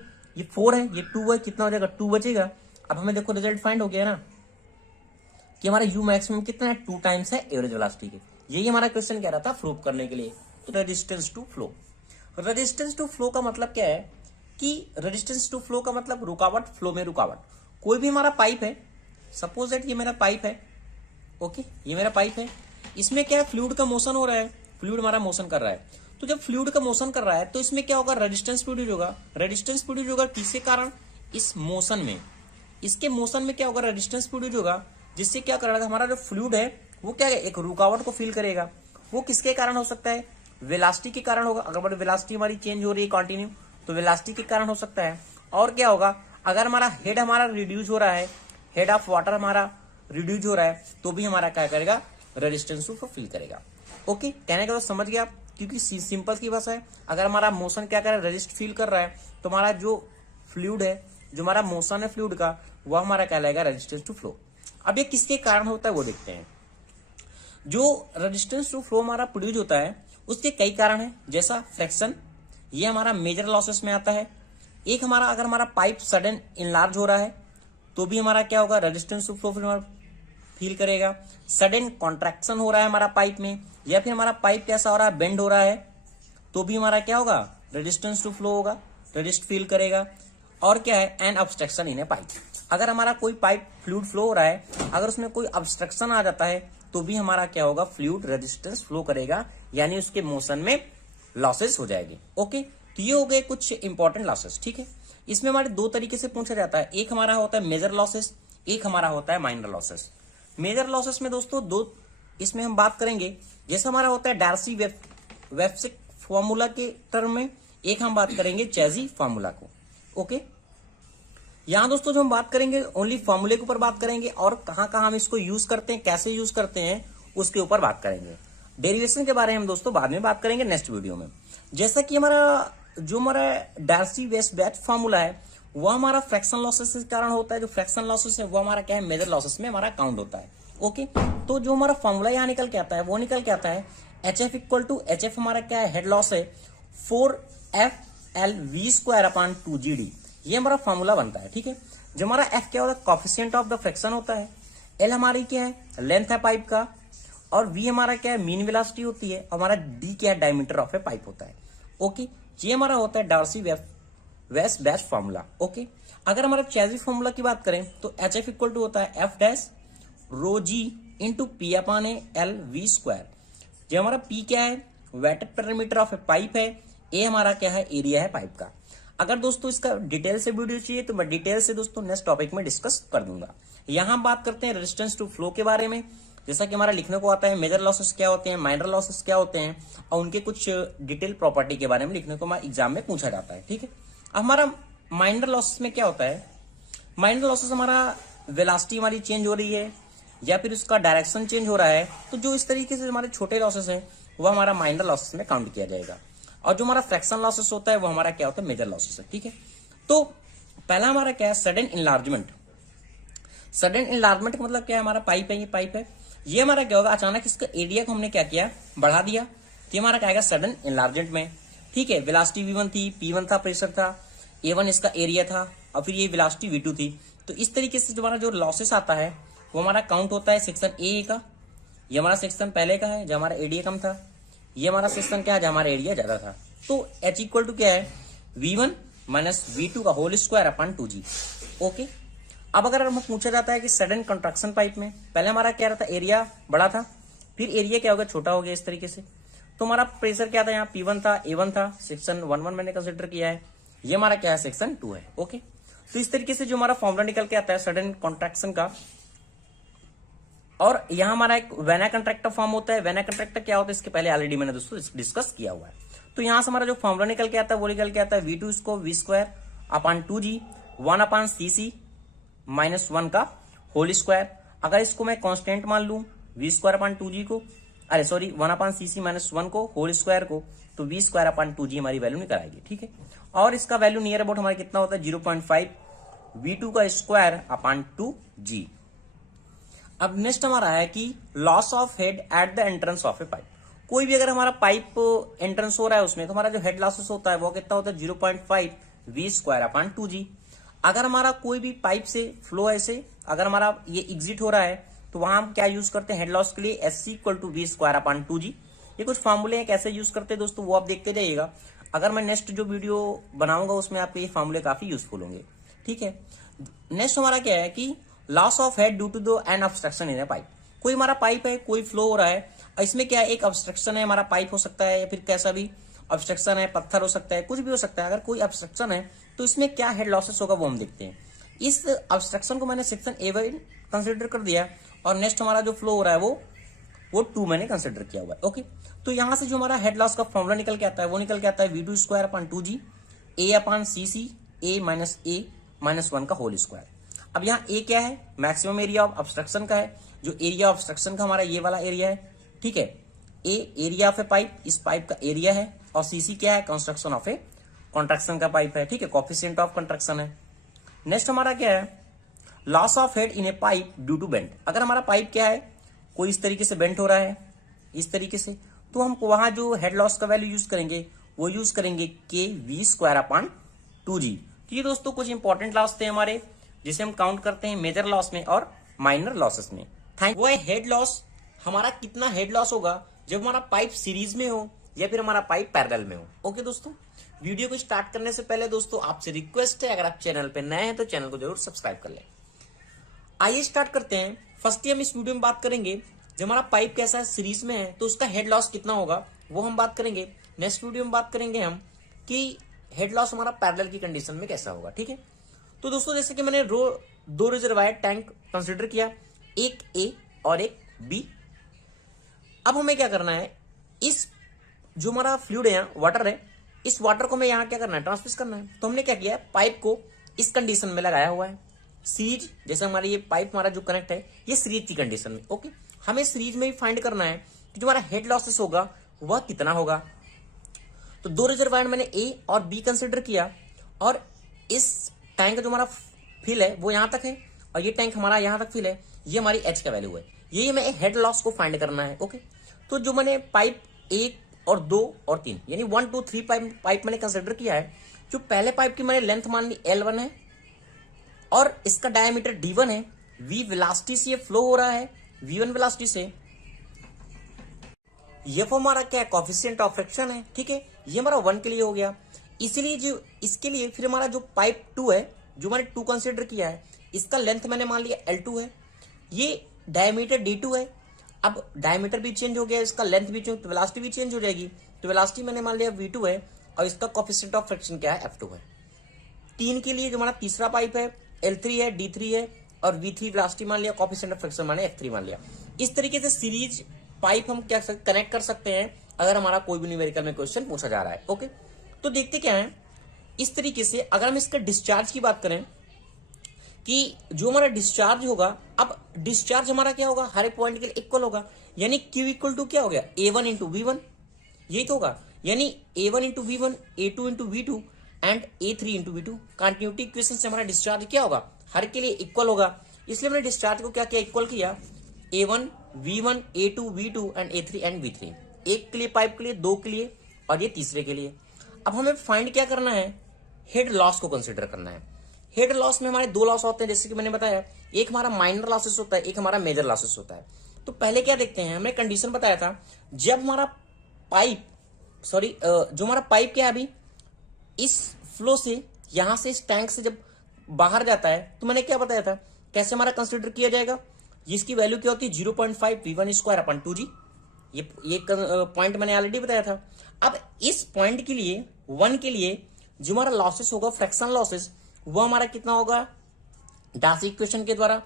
4 है, ये 2 है, कितना हो जाएगा 2 बचेगा। अब हमें देखो रिजल्ट फाइंड हो गया ना कि हमारा यू मैक्सिमम कितना है 2 टाइम्स है एवरेज वेलोसिटी के। यही हमारा क्वेश्चन कह रहा था प्रूव करने के लिए। तो resistance to flow, resistance to flow का मतलब क्या है कि रेजिस्टेंस टू फ्लो का मतलब रुकावट, फ्लो में रुकावट। कोई भी हमारा पाइप है, सपोज दैट ये मेरा पाइप है, ओके ये मेरा पाइप है, इसमें क्या है फ्लूइड का मोशन हो रहा है, फ्लूइड हमारा मोशन कर रहा है। तो जब फ्लूइड का मोशन कर रहा है तो इसमें क्या होगा रेजिस्टेंस प्रोड्यूस होगा। रेजिस्टेंस प्रोड्यूस होगा किसके कारण, इस मोशन में, इसके मोशन में क्या होगा रेजिस्टेंस प्रोड्यूस होगा, जिससे क्या करेगा हमारा जो फ्लूइड है वो क्या है एक रुकावट को फील करेगा। वो किसके कारण हो सकता है, वेलोसिटी के कारण होगा। अगर वेलोसिटी हमारी चेंज हो रही है कंटिन्यू तो वेलोसिटी के कारण हो सकता है। और क्या होगा अगर हमारा हेड हमारा रिड्यूस हो रहा है, हेड ऑफ वाटर हमारा रिड्यूस हो रहा है, तो भी हमारा क्या करेगा रेजिस्टेंस को फील करेगा। ओके कहने का तो समझ गया आप, क्योंकि सिंपल की भाषा है, अगर हमारा मोशन क्या कर रहा है रेजिस्ट फील कर रहा है तो हमारा जो फ्लूइड है, जो हमारा मोशन है फ्लूइड का, वह हमारा कहलाएगा रेजिस्टेंस टू फ्लो। अब ये किसके कारण होता है वो देखते हैं। जो रेजिस्टेंस टू फ्लो हमारा प्रोड्यूस होता है उसके कई कारण है, जैसा फ्रैक्शन, ये हमारा मेजर लॉसेस में आता है। एक हमारा अगर हमारा पाइप सडन इनलार्ज हो रहा है तो भी हमारा क्या होगा रेजिस्टेंस टू फ्लो फील करेगा। सडन कॉन्ट्रैक्शन हो रहा है हमारा पाइप में, या फिर हमारा पाइप कैसा हो रहा है बेंड हो रहा है, तो भी हमारा क्या होगा रेजिस्टेंस टू फ्लो होगा, रेजिस्ट फील करेगा। और क्या है an obstruction in a pipe, अगर हमारा कोई पाइप फ्लूइड फ्लो हो रहा है, अगर उसमें कोई ऑब्स्ट्रक्शन आ जाता है तो भी हमारा क्या होगा फ्लूइड रेजिस्टेंस फ्लो करेगा, यानी उसके मोशन में लॉसेस हो जाएगी। ओके तो ये हो गए कुछ इंपॉर्टेंट लॉसेस। ठीक है, इसमें हमारे दो तरीके से पूछा जाता है, एक हमारा होता है मेजर लॉसेस, एक हमारा होता है माइनर लॉसेस। मेजर लॉसेस में दोस्तों दो इसमें हम बात करेंगे, जैसा हमारा होता है डार्सी वेप्सिक फॉर्मूला के टर्म में, एक हम बात करेंगे चेजी फॉर्मूला को। ओके यहां दोस्तों जो हम बात करेंगे ओनली फॉर्मूले के ऊपर बात करेंगे, और कहां कहां हम इसको यूज करते हैं, कैसे यूज करते हैं उसके ऊपर बात करेंगे। डेरिवेशन के बारे में हम दोस्तों बाद में बात करेंगे नेक्स्ट वीडियो में। जैसा कि हमारा डार्सी वेस्टबैच फॉर्मूला है वो हमारा फ्रैक्शन लॉसेस के कारण होता है। जो फ्रैक्शन लॉसेस है वो हमारा क्या है मेजर लॉसेस में हमारा काउंट होता है। ओके तो जो हमारा फॉर्मूला यहाँ निकल के आता है वो निकल के आता है HF इक्वल टू HF हमारा क्या है हेड लॉस है 4FLV² 2GD, ये हमारा फॉर्मूला बनता है। ठीक है, जो हमारा F क्या होता है कॉफिशिएंट ऑफ द फ्रैक्शन होता है, L हमारी क्या है लेंथ है पाइप का, और V हमारा क्या है मीन वेलोसिटी होती है, हमारा D क्या है डायमीटर ऑफ ए पाइप होता है। ओके ये हमारा होता है डार्सी वेस्टबैच फॉर्मूला। ओके अगर हमारा चेजी फॉर्मूला की बात करें तो HF इक्वल टू होता है F' ρg इंटू P/L/V²। जो हमारा P क्या है वेटेड पर मीटर ऑफ ए पाइप है, A हमारा क्या है एरिया है पाइप का। अगर दोस्तों इसका डिटेल से वीडियो चाहिए तो मैं डिटेल से दोस्तों नेक्स्ट टॉपिक में डिस्कस कर दूंगा। यहां बात करते हैं रेजिस्टेंस टू फ्लो के बारे में, जैसा कि हमारा लिखने को आता है मेजर लॉसेस क्या होते हैं, माइनर लॉसेस क्या होते हैं, और उनके कुछ डिटेल प्रॉपर्टी के बारे में लिखने को एग्जाम में पूछा जाता है। ठीक है, अब हमारा माइनर लॉसेस में क्या होता है, माइनर लॉसेस हमारा वेलोसिटी हमारी चेंज हो रही है या फिर उसका डायरेक्शन चेंज हो रहा है, तो जो इस तरीके से हमारे छोटे लॉसेस हैं वो हमारा माइनर लॉसेस में काउंट किया जाएगा। और जो हमारा फ्रैक्शन लॉसेस होता है वो हमारा क्या होता है मेजर लॉसेस है। ठीक है, तो पहला हमारा क्या है सडन इनलार्जमेंट। सडन इनलार्जमेंट का मतलब क्या है, हमारा पाइप है, ये पाइप है, ये हमारा क्या होगा अचानक इसका एरिया को हमने क्या किया बढ़ा दिया, तो ये हमारा क्या आएगा सडन इनलार्जमेंट में। ठीक है, वेलोसिटी V1 थी, P1 था प्रेशर था, A1 इसका एरिया था, और फिर ये वेलोसिटी V2 थी। तो इस तरीके से जो हमारा जो लॉसेस आता है वो हमारा काउंट होता है सेक्शन ए का, ये हमारा सेक्शन पहले का है जो हमारा एरिया कम था, ये हमारा सेक्शन क्या है जो हमारा एरिया ज्यादा था। तो H इक्वल टू क्या है V1 माइनस V2 का whole square upon 2G। Okay अब अगर हमें पूछा जाता है कि सडन कंट्रक्शन पाइप में पहले हमारा क्या रहता एरिया बड़ा था, फिर एरिया क्या हो गया छोटा हो गया इस तरीके से, तो हमारा प्रेशर क्या था यहाँ P1 था, A1 था, सेक्शन 1 मैंने कंसिडर किया है, ये हमारा क्या है सेक्शन 2 है। ओके तो इस तरीके से जो हमारा फॉर्मूला निकल के आता है सडन कॉन्ट्रैक्शन का। और यहाँ हमारा एक वेना कंट्रैक्टर फॉर्म होता है। वेना कंट्रैक्टर क्या होता है इसके पहले ऑलरेडी मैंने दोस्तों डिस्कस किया हुआ है। तो यहाँ से हमारा जो फॉर्मूला निकल के आता है वो निकल के आता है V2 इसको V² upon 2g 1 upon cc minus 1 का होल स्क्वायर। अगर इसको मैं कांस्टेंट मान लूं v स्क्वायर अपॉन 2g को, अरे सॉरी 1 अपॉन cc माइनस 1 को होल स्क्वायर को, तो v स्क्वायर अपॉन 2g हमारी वैल्यू निकल आएगी। ठीक है, और इसका वैल्यू नियर अबाउट हमारा कितना होता है 0.5 v2 का स्क्वायर अपॉन 2g। अब नेक्स्ट हमारा है कि loss of head at the entrance of a pipe. कोई भी अगर हमारा पाइप एंट्रेंस हो रहा है उसमें, तो हमारा जो हेड लॉसेस होता है वो कितना होता है 0.5 वी स्क्वायर अपॉन 2g। अगर हमारा कोई भी पाइप से फ्लो है ऐसे, अगर हमारा ये एग्जिट हो रहा है, तो वहां हम क्या यूज करते हैं हेड लॉस के लिए, S C equal to V square upon 2g। ये कुछ फॉर्मूले हैं कैसे यूज करते हैं दोस्तों, वो आप देखते जाइएगा। अगर मैं नेक्स्ट जो वीडियो बनाऊंगा उसमें आपके ये फॉर्मूले काफी यूजफुल होंगे। ठीक है, नेक्स्ट हमारा क्या है कि loss of head due to the an obstruction in a pipe. कोई हमारा पाइप है, कोई फ्लो हो रहा है, इसमें क्या है एक ऑब्स्ट्रक्शन है, हमारा पाइप हो सकता है या फिर कैसा भी ऑब्स्ट्रक्शन है, पत्थर हो सकता है, कुछ भी हो सकता है। अगर कोई ऑब्स्ट्रक्शन है तो इसमें क्या हेड लॉसेस होगा वो हम देखते हैं। इस ऑब्स्ट्रक्शन को मैंने सेक्शन A1 कंसिडर कर दिया, और नेक्स्ट हमारा जो फ्लो हो रहा है वो 2 मैंने कंसिडर किया हुआ है। ओके, तो यहां से जो हमारा हेड लॉस का फॉर्मूला निकल के आता है वो निकल के आता है v2 square upon 2g a upon cc a minus 1 का होल स्क्वायर। अब यहाँ ए क्या है, मैक्सिमम एरिया ऑफ ऑब्स्ट्रक्शन का है, जो एरिया ऑब्स्ट्रक्शन का हमारा ये वाला एरिया है। ठीक है, A area of a pipe, इस पाइप का एरिया है, और सीसी क्या है, कंस्ट्रक्शन ऑफ ए कॉन्ट्रैक्शन का पाइप है। ठीक है, कोफिशिएंट ऑफ कंस्ट्रक्शन है। नेक्स्ट हमारा क्या है, loss of head in a pipe due to bent. अगर हमारा पाइप क्या है, कोई इस तरीके से बेंट हो रहा है, इस तरीके से, तो हम वहां जो हेड लॉस का वैल्यू यूज करेंगे वो यूज करेंगे के वी स्क्वायर अपॉन 2g। तो ये दोस्तों कुछ इंपॉर्टेंट लॉस थे हमारे, जिसे हम काउंट करते हैं मेजर लॉस में और माइनर लॉसेस में। वो है हेड लॉस। हमारा कितना हेड लॉस होगा जब हमारा पाइप सीरीज में हो या फिर हमारा पाइप पैरेलल में हो। ओके दोस्तों, वीडियो को स्टार्ट करने से पहले दोस्तों आपसे रिक्वेस्ट है, अगर आप चैनल पे नए हैं तो चैनल को जरूर सब्सक्राइब कर लें। आइए स्टार्ट करते हैं। फर्स्ट हम इस वीडियो में बात करेंगे जब हमारा पाइप कैसा है, सीरीज में है, तो उसका हेड लॉस कितना होगा वो हम बात करेंगे। नेक्स्ट वीडियो में बात करेंगे हम कि हेड लॉस हमारा पैरेलल की कंडीशन में कैसा होगा। ठीक है, तो दोस्तों जैसे कि मैंने दो रिजर्वायर टैंक कंसिडर किया, एक ए और एक बी। अब हमें क्या करना है, इस जो हमारा फ्लूइड है वाटर है, इस वाटर को हमें यहाँ क्या करना है, ट्रांसमिट करना है। तो हमने क्या किया है, पाइप को इस कंडीशन में लगाया हुआ है, सीरीज, जैसे हमारा ये पाइप हमारा जो कनेक्ट है ये सीरीज की कंडीशन में। ओके, हमें सीरीज में भी फाइंड करना है कि जो हमारा हेड लॉसेस होगा वह कितना होगा। तो दो रिजर्वायर मैंने ए और बी कंसिडर किया, और इस टैंक जो हमारा फिल है वो यहां तक है, और ये टैंक हमारा यहां तक फिल है, ये हमारी एच का वैल्यू है। ये हमें हेड लॉस को फाइंड करना है। ओके, तो जो मैंने पाइप 1 और 2 और 3 यानी 1 2 3 पाइप मैंने कंसिडर किया है। जो पहले पाइप की मैंने लेंथ मान ली L1 है, और इसका डायमीटर D1 है, V वेलोसिटी से ये फ्लो हो रहा है, V1 वेलोसिटी से। ये हमारा क्या है, कोफिशिएंट ऑफ फ्रिक्शन है। ठीक है, ये हमारा 1 के लिए हो गया। इसीलिए जो इसके लिए फिर हमारा जो पाइप 2 है, जो मैंने 2 कंसिडर किया है, इसका लेंथ मैंने मान लिया L2 है, ये डायमीटर D2 है। अब डायमीटर भी चेंज हो गया, इसका लेंथ भी चेंज, तो वेलोसिटी भी चेंज हो जाएगी। तो वेलोसिटी मैंने मान लिया V2 है, और इसका कोफिशिएंट ऑफ फ्रिक्शन क्या है, F2 है। 3 के लिए जो हमारा तीसरा पाइप है L3 है, D3 है, और V3 वेलोसिटी मान लिया, कोफिशिएंट ऑफ फ्रिक्शन माने F3 मान लिया। इस तरीके से सीरीज पाइप हम क्या कनेक्ट कर सकते हैं अगर हमारा कोई भी न्यूमेरिकल में क्वेश्चन पूछा जा रहा है। ओके, तो देखते क्या है, इस तरीके से अगर हम इसका डिस्चार्ज की बात करें कि जो हमारा डिस्चार्ज होगा, अब डिस्चार्ज हमारा क्या होगा, हर एक पॉइंट के लिए इक्वल होगा, यानी Q इक्वल टू क्या हो गया, A1 इंटू V1, यही तो होगा, यानी A1 into V1, A2 into V2 and A3 into V2। Continuity equation से हमारा डिस्चार्ज क्या होगा, हर के लिए इक्वल होगा। इसलिए हमने डिस्चार्ज को क्या किया, इक्वल किया, A1 V1 A2 V2 and A3 and V3। एक के लिए पाइप के लिए, 2 के लिए, और ये तीसरे के लिए। अब हमें फाइंड क्या करना है, हेड लॉस को कंसिडर करना है। हेड लॉस में हमारे 2 लॉस होते हैं, जैसे कि मैंने बताया, एक हमारा माइनर लॉसेस होता है, एक हमारा मेजर लॉसेस होता है। तो पहले क्या देखते हैं, हमने कंडीशन बताया था, जब हमारा पाइप जो हमारा पाइप क्या है अभी, इस फ्लो से यहां से इस टैंक से जब बाहर जाता है, तो मैंने क्या बताया था, कैसे हमारा कंसिडर किया जाएगा, इसकी वैल्यू क्या होती है 0.5 V1 स्क्वायर अपॉन 2g। ये पॉइंट मैंने ऑलरेडी बताया था। अब इस पॉइंट के लिए 1 के लिए जो हमारा लॉसेस होगा, फ्रैक्शन लॉसेस, वो हमारा कितना होगा, डार्सी इक्वेशन के द्वारा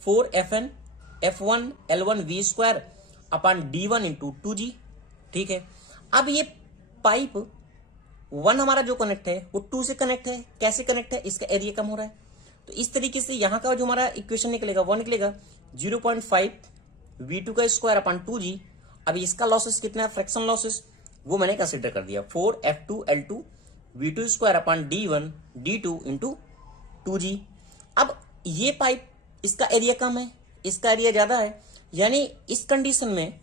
4FN F1 L1 V square upon D1 into 2g। ठीक है, अब ये पाइप 1 हमारा जो कनेक्ट है वो 2 से कनेक्ट है। कैसे कनेक्ट है, इसका एरिया कम हो रहा है। तो इस तरीके से यहाँ का जो हमारा इक्वेशन निकलेगा वो निकलेगा 0.5 V2 का स्क्वायर अपन 2G। अभी इसका लॉसेस कितना है, फ्रैक्शन लॉसेस, वो मैंने कंसिडर कर दिया 4F2L2 V2 square upon D1 D2 into 2G। अब ये पाइप, इसका एरिया कम है, इसका एरिया ज्यादा है, यानी इस कंडीशन में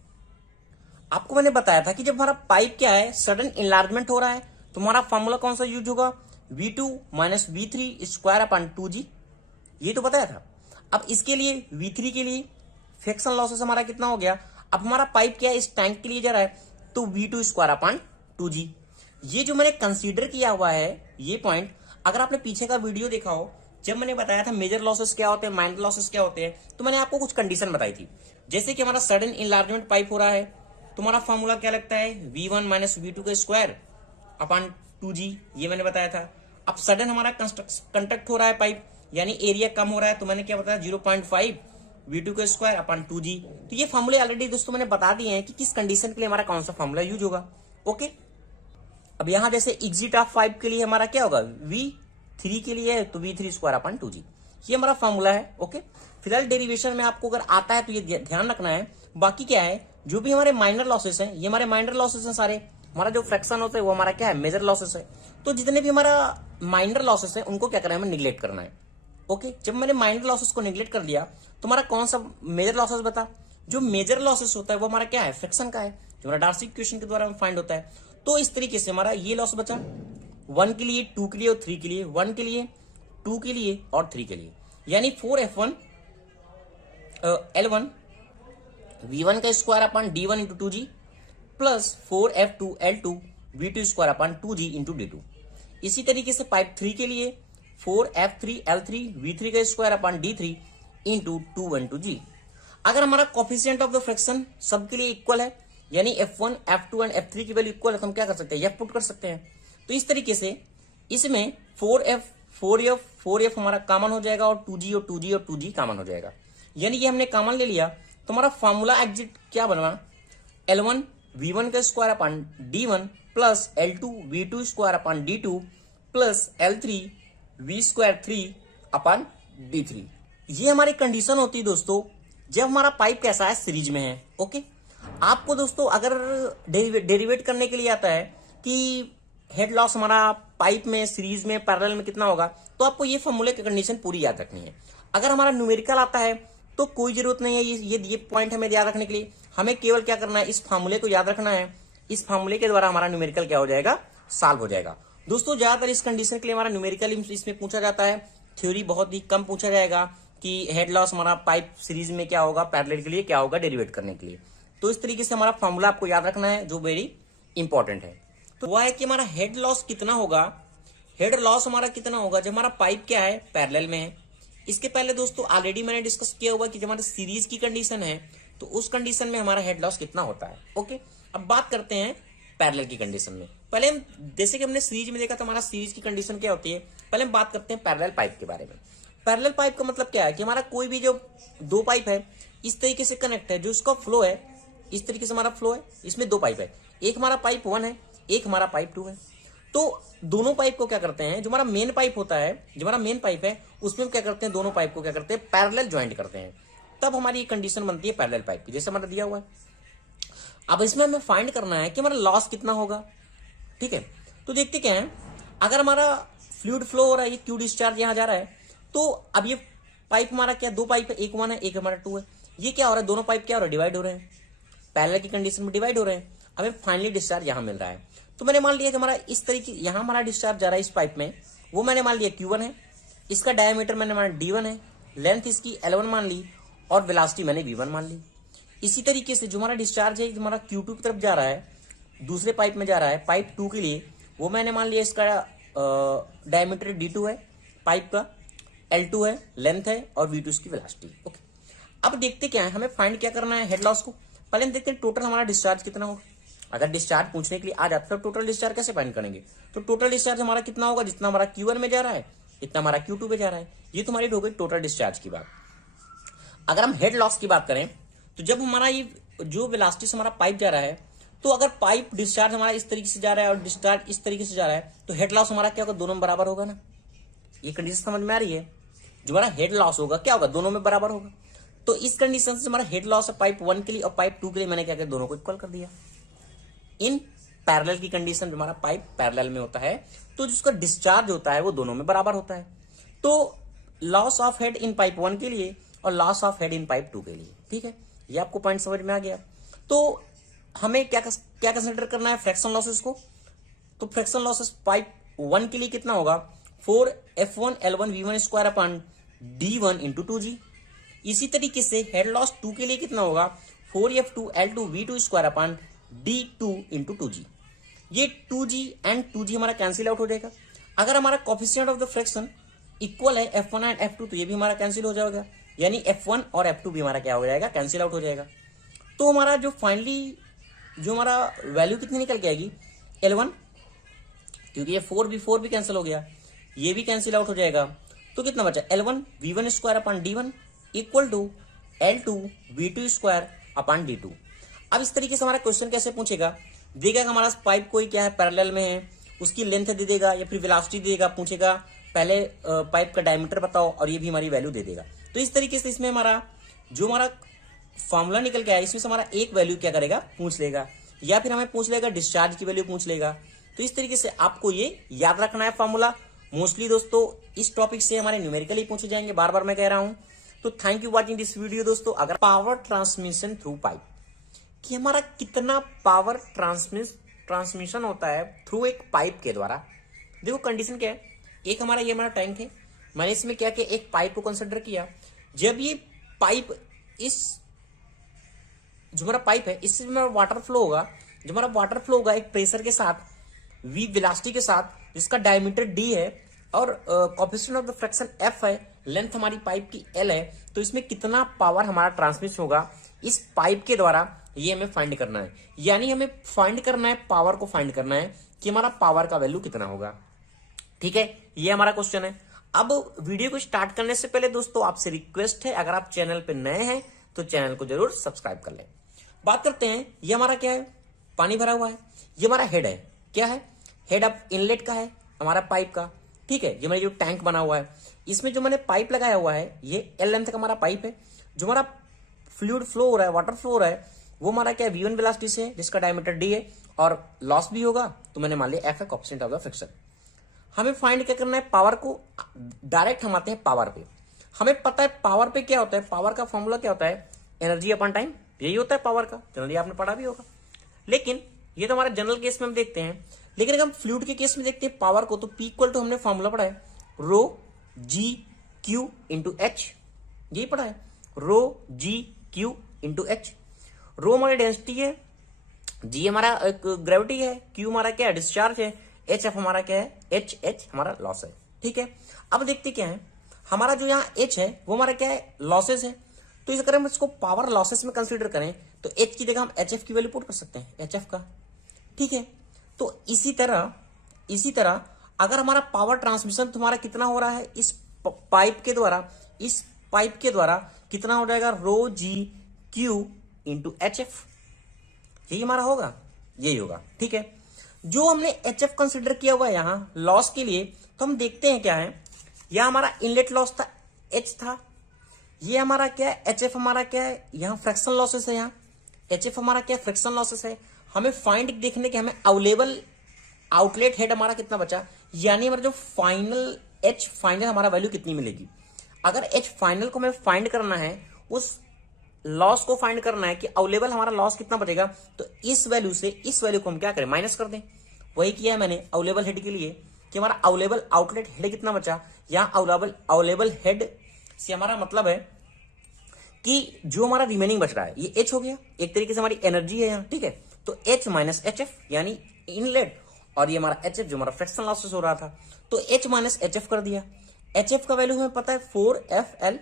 आपको मैंने बताया था कि जब हमारा पाइप क्या है, सडन इनलार्जमेंट हो रहा है, तो हमारा फॉर्मूला कौन सा यूज होगा, V2 minus V3 square upon 2G, ये तो बताया था। अब इसके लिए V3 के लिए फ्रिक्शन लॉसेस हमारा कितना हो गया। अब हमारा पाइप क्या है, इस टैंक के लिए जा रहा है, तो V2 स्क्वायर अपन 2G। ये जो मैंने कंसीडर किया हुआ है ये पॉइंट, अगर आपने पीछे का वीडियो देखा हो, जब मैंने बताया था मेजर लॉसेस क्या होते हैं, माइनर लॉसेस क्या होते हैं, तो मैंने आपको कुछ कंडीशन बताई थी। जैसे कि हमारा सडन इनलार्जमेंट पाइप हो रहा है, तुम्हारा फॉर्मूला क्या लगता है, V1 माइनस V2 का स्क्वायर अपन 2G, ये मैंने बताया था। अब सडन हमारा कंस्ट्रक्ट हो रहा है पाइप, यानी एरिया कम हो रहा है, तो मैंने क्या बताया 0.5 V2 का स्क्वायर अपन 2G। तो ये फॉर्मूले ऑलरेडी दोस्तों मैंने बता दिए हैं कि किस कंडीशन के लिए हमारा कौन सा फॉर्मूला यूज होगा। ओके, अब यहां जैसे एग्जिट ऑफ 5 के लिए हमारा क्या होगा, V3 के लिए है तो V3 स्क्वायर अपन 2G, ये हमारा फॉर्मूला है। ओके, फिलहाल डेरिवेशन में आपको अगर आता है तो ये ध्यान रखना है। बाकी क्या है, जो भी हमारे माइनर लॉसेस हैं, ये हमारे माइनर लॉसेस हैं सारे। हमारा जो फ्रैक्शन होता है वो हमारा क्या है, मेजर लॉसेस है। तो जितने भी हमारा माइनर लॉसेस है उनको क्या करना है, हमें निगलेक्ट करना है। ओके, जब मैंने माइनर लॉसेस को निगलेक्ट कर दिया तो हमारा कौन सा मेजर लॉसेस बता। जो मेजर लॉसेस होता है वो हमारा क्या है, फ्रिक्शन का है, जो हमारा डार्सी इक्वेशन के द्वारा फाइंड होता है। तो इस तरीके से हमारा ये लॉस बचा 1 के लिए, 2 के लिए और 3 के लिए, 1 के लिए, 2 के लिए और 3 के लिए, यानी 4F1 L1 V1 का square upon D1 into 2G plus 4F2 L2 V2 square upon 2G into D2। इसी तरीके से पाइप 3 के लिए 4F3 L3 V3 का square upon D3 into 2 into G। अगर हमारा कोफिशिएंट ऑफ द फ्रैक्शन सबके लिए इक्वल है, यानी F1 F2 एंड F3 की वैल्यू इक्वल है, तो हम क्या कर सकते हैं, F पुट कर सकते हैं। तो इस तरीके से इसमें 4F हमारा कॉमन हो जाएगा और 2G और 2G और 2G कॉमन हो जाएगा, यानी ये हमने कॉमन ले लिया। तो हमारा फॉर्मूला एग्जिट क्या बना, L1 V1 का square upon D1 plus L2 V2 square upon D2 plus L3 V square 3 अपन D3। ये हमारी कंडीशन होती है दोस्तों जब हमारा पाइप कैसा है, सीरीज में है। ओके, आपको दोस्तों अगर डेरिवेट करने के लिए आता है कि हेड लॉस हमारा पाइप में, सीरीज में, पैरेलल में कितना होगा, तो आपको ये फॉर्मूले की कंडीशन पूरी याद रखनी है। अगर हमारा न्यूमेरिकल आता है तो कोई जरूरत नहीं है ये पॉइंट हमें याद रखने के लिए। हमें केवल क्या करना है, इस फॉर्मूले को याद रखना है। इस फॉर्मूले के द्वारा हमारा न्यूमेरिकल क्या हो जाएगा, सॉल्व हो जाएगा। दोस्तों ज्यादातर इस कंडीशन के लिए हमारा न्यूमेरिकल इसमें पूछा जाता है, थ्योरी बहुत ही कम पूछा जाएगा कि हेड लॉस हमारा पाइप सीरीज में क्या होगा, पैरेलल के लिए क्या होगा, डेरिवेट करने के लिए। तो इस तरीके से हमारा फॉर्मूला आपको याद रखना है जो वेरी इंपॉर्टेंट है। तो वह है कि हमारा हेड लॉस कितना होगा, हेड लॉस हमारा कितना होगा जब हमारा पाइप क्या है, पैरेलल में है। इसके पहले दोस्तों ऑलरेडी मैंने डिस्कस किया हुआ कि जब हमारी सीरीज की कंडीशन है तो उस कंडीशन में हमारा हेड लॉस कितना होता है। ओके, अब बात करते हैं पैरेलल की कंडीशन में। पहले हम जैसे कि हमने सीरीज में देखा तो हमारा सीरीज की कंडीशन क्या होती है, पहले हम बात करते हैं पैरेलल पाइप के बारे में। पैरेलल पाइप का मतलब क्या है कि हमारा कोई भी जो दो पाइप है इस तरीके से कनेक्ट है, जो इसका फ्लो है इस तरीके से हमारा फ्लो है, इसमें दो पाइप है, एक हमारा पाइप 1 है, एक हमारा पाइप 2 है। तो दोनों पाइप को क्या करते हैं, जो हमारा मेन पाइप होता है, जो हमारा मेन पाइप है उसमें हम क्या करते हैं, दोनों पाइप को क्या करते हैं, पैरेलल ज्वाइंट करते हैं, तब हमारी कंडीशन बनती है पैरेलल पाइप की, जैसे हमारा दिया हुआ है। अब इसमें हमें फाइंड करना है कि हमारा लॉस कितना होगा। ठीक है, तो देखते क्या है, अगर हमारा फ्लूइड फ्लो हो रहा है, ये क्यू डिस्चार्ज यहां जा रहा है, तो अब ये पाइप हमारा क्या, दो पाइप है, एक 1 है एक हमारा 2 है, ये क्या हो रहा है, दोनों पाइप क्या हो रहा है, डिवाइड हो रहे हैं, पैरेलल की कंडीशन में डिवाइड हो रहे हैं। हमें फाइनली डिस्चार्ज यहां मिल रहा है। तो मैंने मान लिया कि हमारा इस तरीके यहां हमारा डिस्चार्ज जा रहा है इस पाइप में, वो मैंने मान लिया Q1 है, इसका डायमीटर मैंने माना D1 है, लेंथ इसकी L1 मान ली और वेलोसिटी मैंने V1 मान ली। इसी तरीके से जो हमारा डिस्चार्ज है हमारा Q2 की तरफ जा रहा है, दूसरे पाइप में जा रहा है, पाइप 2 के लिए, वो मैंने मान लिया इसका डायमीटर D2 है, पाइप का L2 है, लेंथ है और V2 इसकी वेलोसिटी। ओके, अब देखते क्या है, हमें फाइंड क्या करना है हेड लॉस को। पहले हम देखते हैं टोटल हमारा डिस्चार्ज कितना होगा। अगर डिस्चार्ज पूछने के लिए आ जाता है तो टोटल डिस्चार्ज कैसे फाइंड करेंगे, तो टोटल डिस्चार्ज हमारा कितना होगा, जितना हमारा Q1 में जा रहा है इतना हमारा Q2 में जा रहा है। ये तुम्हारी हो गई टोटल डिस्चार्ज की बात। अगर हम हेड लॉस की बात करें तो जब हमारा ये जो वेलोसिटी से हमारा पाइप जा रहा है तो अगर पाइप डिस्चार्ज हमारा इस तरीके से जा रहा है और डिस्चार्ज इस तरीके से जा रहा है तो हेड लॉस हमारा क्या होगा, दोनों में बराबर होगा ना। ये कंडीशन समझ में आ रही है? जो हमारा हेड लॉस होगा क्या होगा, दोनों में बराबर होगा। तो इस कंडीशन से हमारा हेड लॉस है पाइप 1 के लिए और पाइप 2 के लिए मैंने क्या किया, दोनों को इक्वल कर दिया। इन पैरेलल की कंडीशन जो हमारा पाइप पैरेलल में होता है तो जिसका डिस्चार्ज होता है वो दोनों में बराबर होता है। तो loss of head in pipe 1 के लिए और loss of head in pipe 2 के लिए, ठीक है, ये आपको पॉइंट समझ में आ गया। तो हमें क्या कंसिडर करना है, फ्रैक्शन लॉसेस को। तो फ्रैक्शन लॉसेस पाइप 1 के लिए कितना होगा, 4f1l1v1 upon d1 into 2g। इसी तरीके से हेड लॉस 2 के लिए कितना होगा, 4f2l2v2 upon d2 into 2g। ये 2g एंड 2g हमारा कैंसिल आउट हो जाएगा। अगर हमारा coefficient of the fraction equal है f1 एंड f2 तो ये भी हमारा कैंसिल हो जाएगा, यानी f1 और f2 भी हमारा क्या हो जाएगा, कैंसिल आउट हो जाएगा। तो हमारा जो फाइनली जो हमारा वैल्यू कितनी निकल के आएगी, L1, क्योंकि ये 4 भी कैंसिल हो गया, ये भी कैंसिल आउट हो जाएगा। तो कितना बचा, L1 v1 upon d1 equal to L2 v2 upon d2। अब इस तरीके से हमारा क्वेश्चन कैसे पूछेगा, देगा हमारा पाइप कोई क्या है पैरेलल में है, उसकी लेंथ दे देगा या फिर वेलोसिटी दे देगा, पूछेगा पहले पाइप का डायमीटर बताओ और ये भी हमारी वैल्यू दे देगा। तो इस तरीके से इसमें हमारा जो हमारा फॉर्मूला निकल के आया इसमें से हमारा एक वैल्यू क्या करेगा, पूछ लेगा, या फिर हमें पूछ लेगा डिस्चार्ज की वैल्यू पूछ लेगा। तो इस तरीके से आपको ये याद रखना है फॉर्मूला। मोस्टली दोस्तों इस टॉपिक से हमारे न्यूमेरिकली पूछे जाएंगे, बार बार मैं कह रहा हूं। तो thank you watching this video दोस्तों। अगर पावर ट्रांसमिशन थ्रू पाइप, कि हमारा कितना पावर ट्रांसमिशन होता है थ्रू एक पाइप के द्वारा। देखो कंडीशन क्या है, एक हमारा ये हमारा टैंक है, मैंने इसमें क्या किया, एक पाइप को कंसिडर किया। जब ये पाइप इस जो हमारा पाइप है इससे हमारा वाटर फ्लो होगा, जो हमारा वाटर फ्लो होगा एक प्रेशर के साथ, वी वेलोसिटी के साथ, जिसका डायमीटर डी है और coefficient of the fraction F है, लेंथ हमारी पाइप की एल है। तो इसमें कितना पावर हमारा ट्रांसमिट होगा इस पाइप के द्वारा, ये हमें फाइंड करना है। यानी हमें फाइंड करना है, पावर को फाइंड करना है कि हमारा पावर का वैल्यू कितना होगा। ठीक है, ये हमारा क्वेश्चन है। अब वीडियो को स्टार्ट करने से पहले दोस्तों आपसे रिक्वेस्ट है, अगर आप चैनल पे नए हैं तो चैनल को जरूर सब्सक्राइब कर लें। बात करते हैं, ये हमारा क्या है, पानी भरा हुआ है, ये हमारा हेड है, क्या है, हेड अब इनलेट का है हमारा पाइप का। ठीक है, ये हमारा जो टैंक बना हुआ है इसमें जो मैंने पाइप लगाया हुआ है ये एल लेंथ का हमारा पाइप है। जो हमारा फ्लूइड फ्लो हो रहा है, वाटर फ्लो हो रहा है, वो हमारा क्या है, v1 वेलोसिटी से, जिसका डायमीटर d है और लॉस भी होगा तो मैंने मान लिया f है, कोएफिशिएंट ऑफ द फ्रिक्शन। हमें फाइंड क्या करना है, पावर को। डायरेक्ट हम आते हैं पावर पे। हमें पता है पावर पे क्या होता है, पावर का फॉर्मूला क्या होता है, एनर्जी अपॉन टाइम, यही होता है पावर का, जनरली आपने पढ़ा भी होगा। लेकिन ये तो हमारा जनरल केस में हम देखते हैं, लेकिन अगर हम फ्लूइड के केस में देखते हैं पावर को, तो P इक्वल टू हमने फॉर्मूला पढ़ा है रो जी क्यू इंटू एच, यही पढ़ा है, रो जी क्यू इंटू एच। रो हमारी डेंसिटी है, जी हमारा ग्रेविटी है, क्यू हमारा क्या है, डिस्चार्ज है, एच एफ हमारा क्या है, एच हमारा लॉस है। ठीक है, अब देखते क्या है, हमारा जो यहाँ एच है वो हमारा क्या है, लॉसेस है। तो अगर हम इसको पावर लॉसेस में कंसीडर करें तो एच की जगह हम एच एफ की वैल्यू पुट कर सकते हैं, एच एफ का। ठीक है, तो इसी तरह अगर हमारा पावर ट्रांसमिशन तुम्हारा कितना हो रहा है इस पाइप के द्वारा, इस पाइप के द्वारा कितना हो जाएगा, rho g Q into h f, यही हमारा होगा, यही होगा। ठीक है, जो हमने एच एफ कंसिडर किया हुआ है यहां लॉस के लिए, तो हम देखते हैं क्या है, यह हमारा इनलेट लॉस था, एच था, ये हमारा क्या है, एच एफ हमारा क्या है, यहां फ्रैक्शन लॉसेस है, यहाँ एच एफ हमारा क्या है, फ्रैक्शन लॉसेस है। हमें फाइंड देखने के, हमें अवेलेबल आउटलेट हेड हमारा कितना बचा, यानी हमारा जो फाइनल एच फाइनल हमारा वैल्यू कितनी मिलेगी। अगर एच फाइनल को हमें फाइंड करना है, उस लॉस को फाइंड करना है कि अवेलेबल हमारा लॉस कितना बचेगा, तो इस वैल्यू से इस वैल्यू को हम क्या करें, माइनस कर दें। वही किया है मैंने अवेलेबल हेड के लिए कि हमारा अवेलेबल आउटलेट हेड कितना बचा। यहां अवेलेबल हेड से हमारा मतलब है कि जो हमारा रिमेनिंग बच रहा है ये एच हो गया, एक तरीके से हमारी एनर्जी है यहाँ। ठीक है, तो एच माइनस एच एफ यानी इनलेट, और ये हमारा एच एफ जो हमारा फ्रैक्शन लॉसेस हो रहा था, तो एच माइनस एच एफ कर दिया। एच एफ का वैल्यू हमें पता है 4FL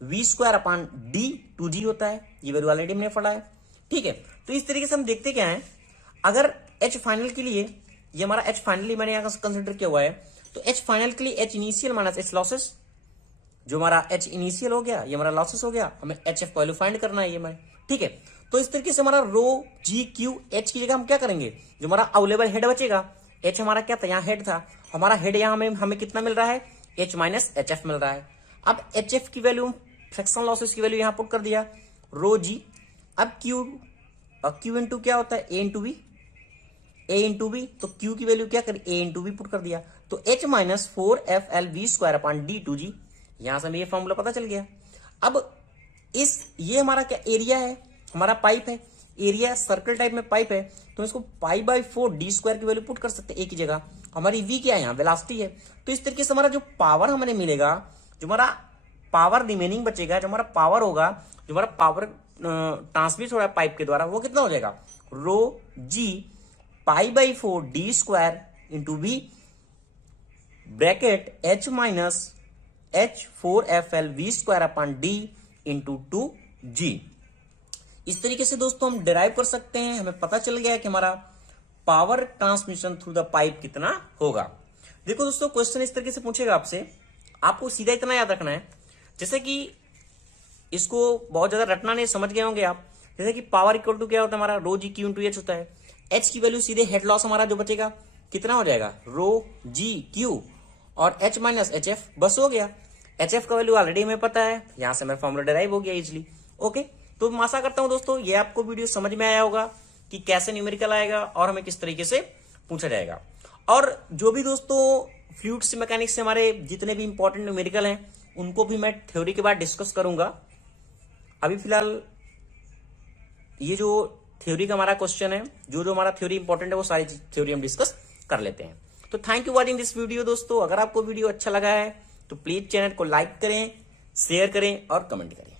v² upon D 2g होता है, ये वैल्यू ऑलरेडी हमने पढ़ा है। ठीक है, तो इस तरीके से हम देखते क्या है, अगर एच फाइनल के लिए, ये हमारा एच फाइनली मैंने यहां कंसिडर किया हुआ है, तो एच फाइनल के लिए H initial minus H losses, जो हमारा एच इनिशियल हो गया ये हमारा लॉसेस हो गया, हमें एच एफ वैल्यू फाइंड करना है ये हमारे। ठीक है, तो इस तरीके से हमारा रो जी क्यू एच की जगह हम क्या करेंगे, जो हमारा अवेलेबल हेड बचेगा, एच हमारा क्या था, यहाँ हेड था, हमारा हेड यहाँ हमें कितना मिल रहा है, एच माइनस एच एफ मिल रहा है। अब एच एफ की वैल्यू, फ्रैक्शनल लॉसेस की वैल्यू यहाँ पुट कर दिया, रो जी। अब क्यू इंटू क्या होता है, ए इंटू बी, ए इंटू बी, तो क्यू की वैल्यू क्या कर, ए इंटू बी पुट कर दिया, तो H minus 4FL V² upon D2G। यहां से हमें ये फॉर्मूला पता चल गया। अब ये हमारा क्या एरिया है, हमारा पाइप है, एरिया सर्कल टाइप में पाइप है, तो इसको π/4D² की वैल्यू पुट कर सकते हैं ए की जगह। हमारी वी क्या है, यहाँ वेलोसिटी है। तो इस तरीके से हमारा जो पावर हमें मिलेगा, जो हमारा पावर रिमेनिंग बचेगा, जो हमारा पावर होगा, जो हमारा पावर ट्रांसमिट हो रहा है पाइप के द्वारा, वो कितना हो जाएगा, rho G π/4D² into B bracket H minus H4FL_V² upon D into 2G। इस तरीके से दोस्तों हम डिराइव कर सकते हैं। हमें पता चल गया कि हमारा power transmission through the pipe कितना होगा। देखो दोस्तों, क्वेश्चन इस तरीके से पूछेगा आपसे, आपको सीधा इतना याद रखना है, जैसे कि इसको बहुत ज्यादा रटना नहीं, समझ गए होंगे आप। जैसे कि पावर इक्वल टू क्या होता है, हमारा रो जी क्यू इंटू एच होता है। एच की वैल्यू सीधे हेड लॉस हमारा जो बचेगा कितना हो जाएगा, रो जी क्यू और एच माइनस एच एफ, बस हो गया। एच एफ का वैल्यू ऑलरेडी हमें पता है, यहां से मेरा फॉर्मूला डिराइव हो गया इजिली। ओके, तो मैं आशा करता हूं दोस्तों ये आपको वीडियो समझ में आया होगा कि कैसे न्यूमेरिकल आएगा और हमें किस तरीके से पूछा जाएगा। और जो भी दोस्तों फ्लूइड्स मैकेनिक्स से हमारे जितने भी इंपॉर्टेंट न्यूमेरिकल हैं, उनको भी मैं थ्योरी के बाद डिस्कस करूंगा। अभी फिलहाल ये जो थ्योरी का हमारा क्वेश्चन है, जो हमारा थ्योरी इंपॉर्टेंट है, वो सारी थ्योरी हम डिस्कस कर लेते हैं। तो thank you watching this video दोस्तों। अगर आपको वीडियो अच्छा लगा है तो प्लीज चैनल को लाइक करें, शेयर करें और कमेंट करें।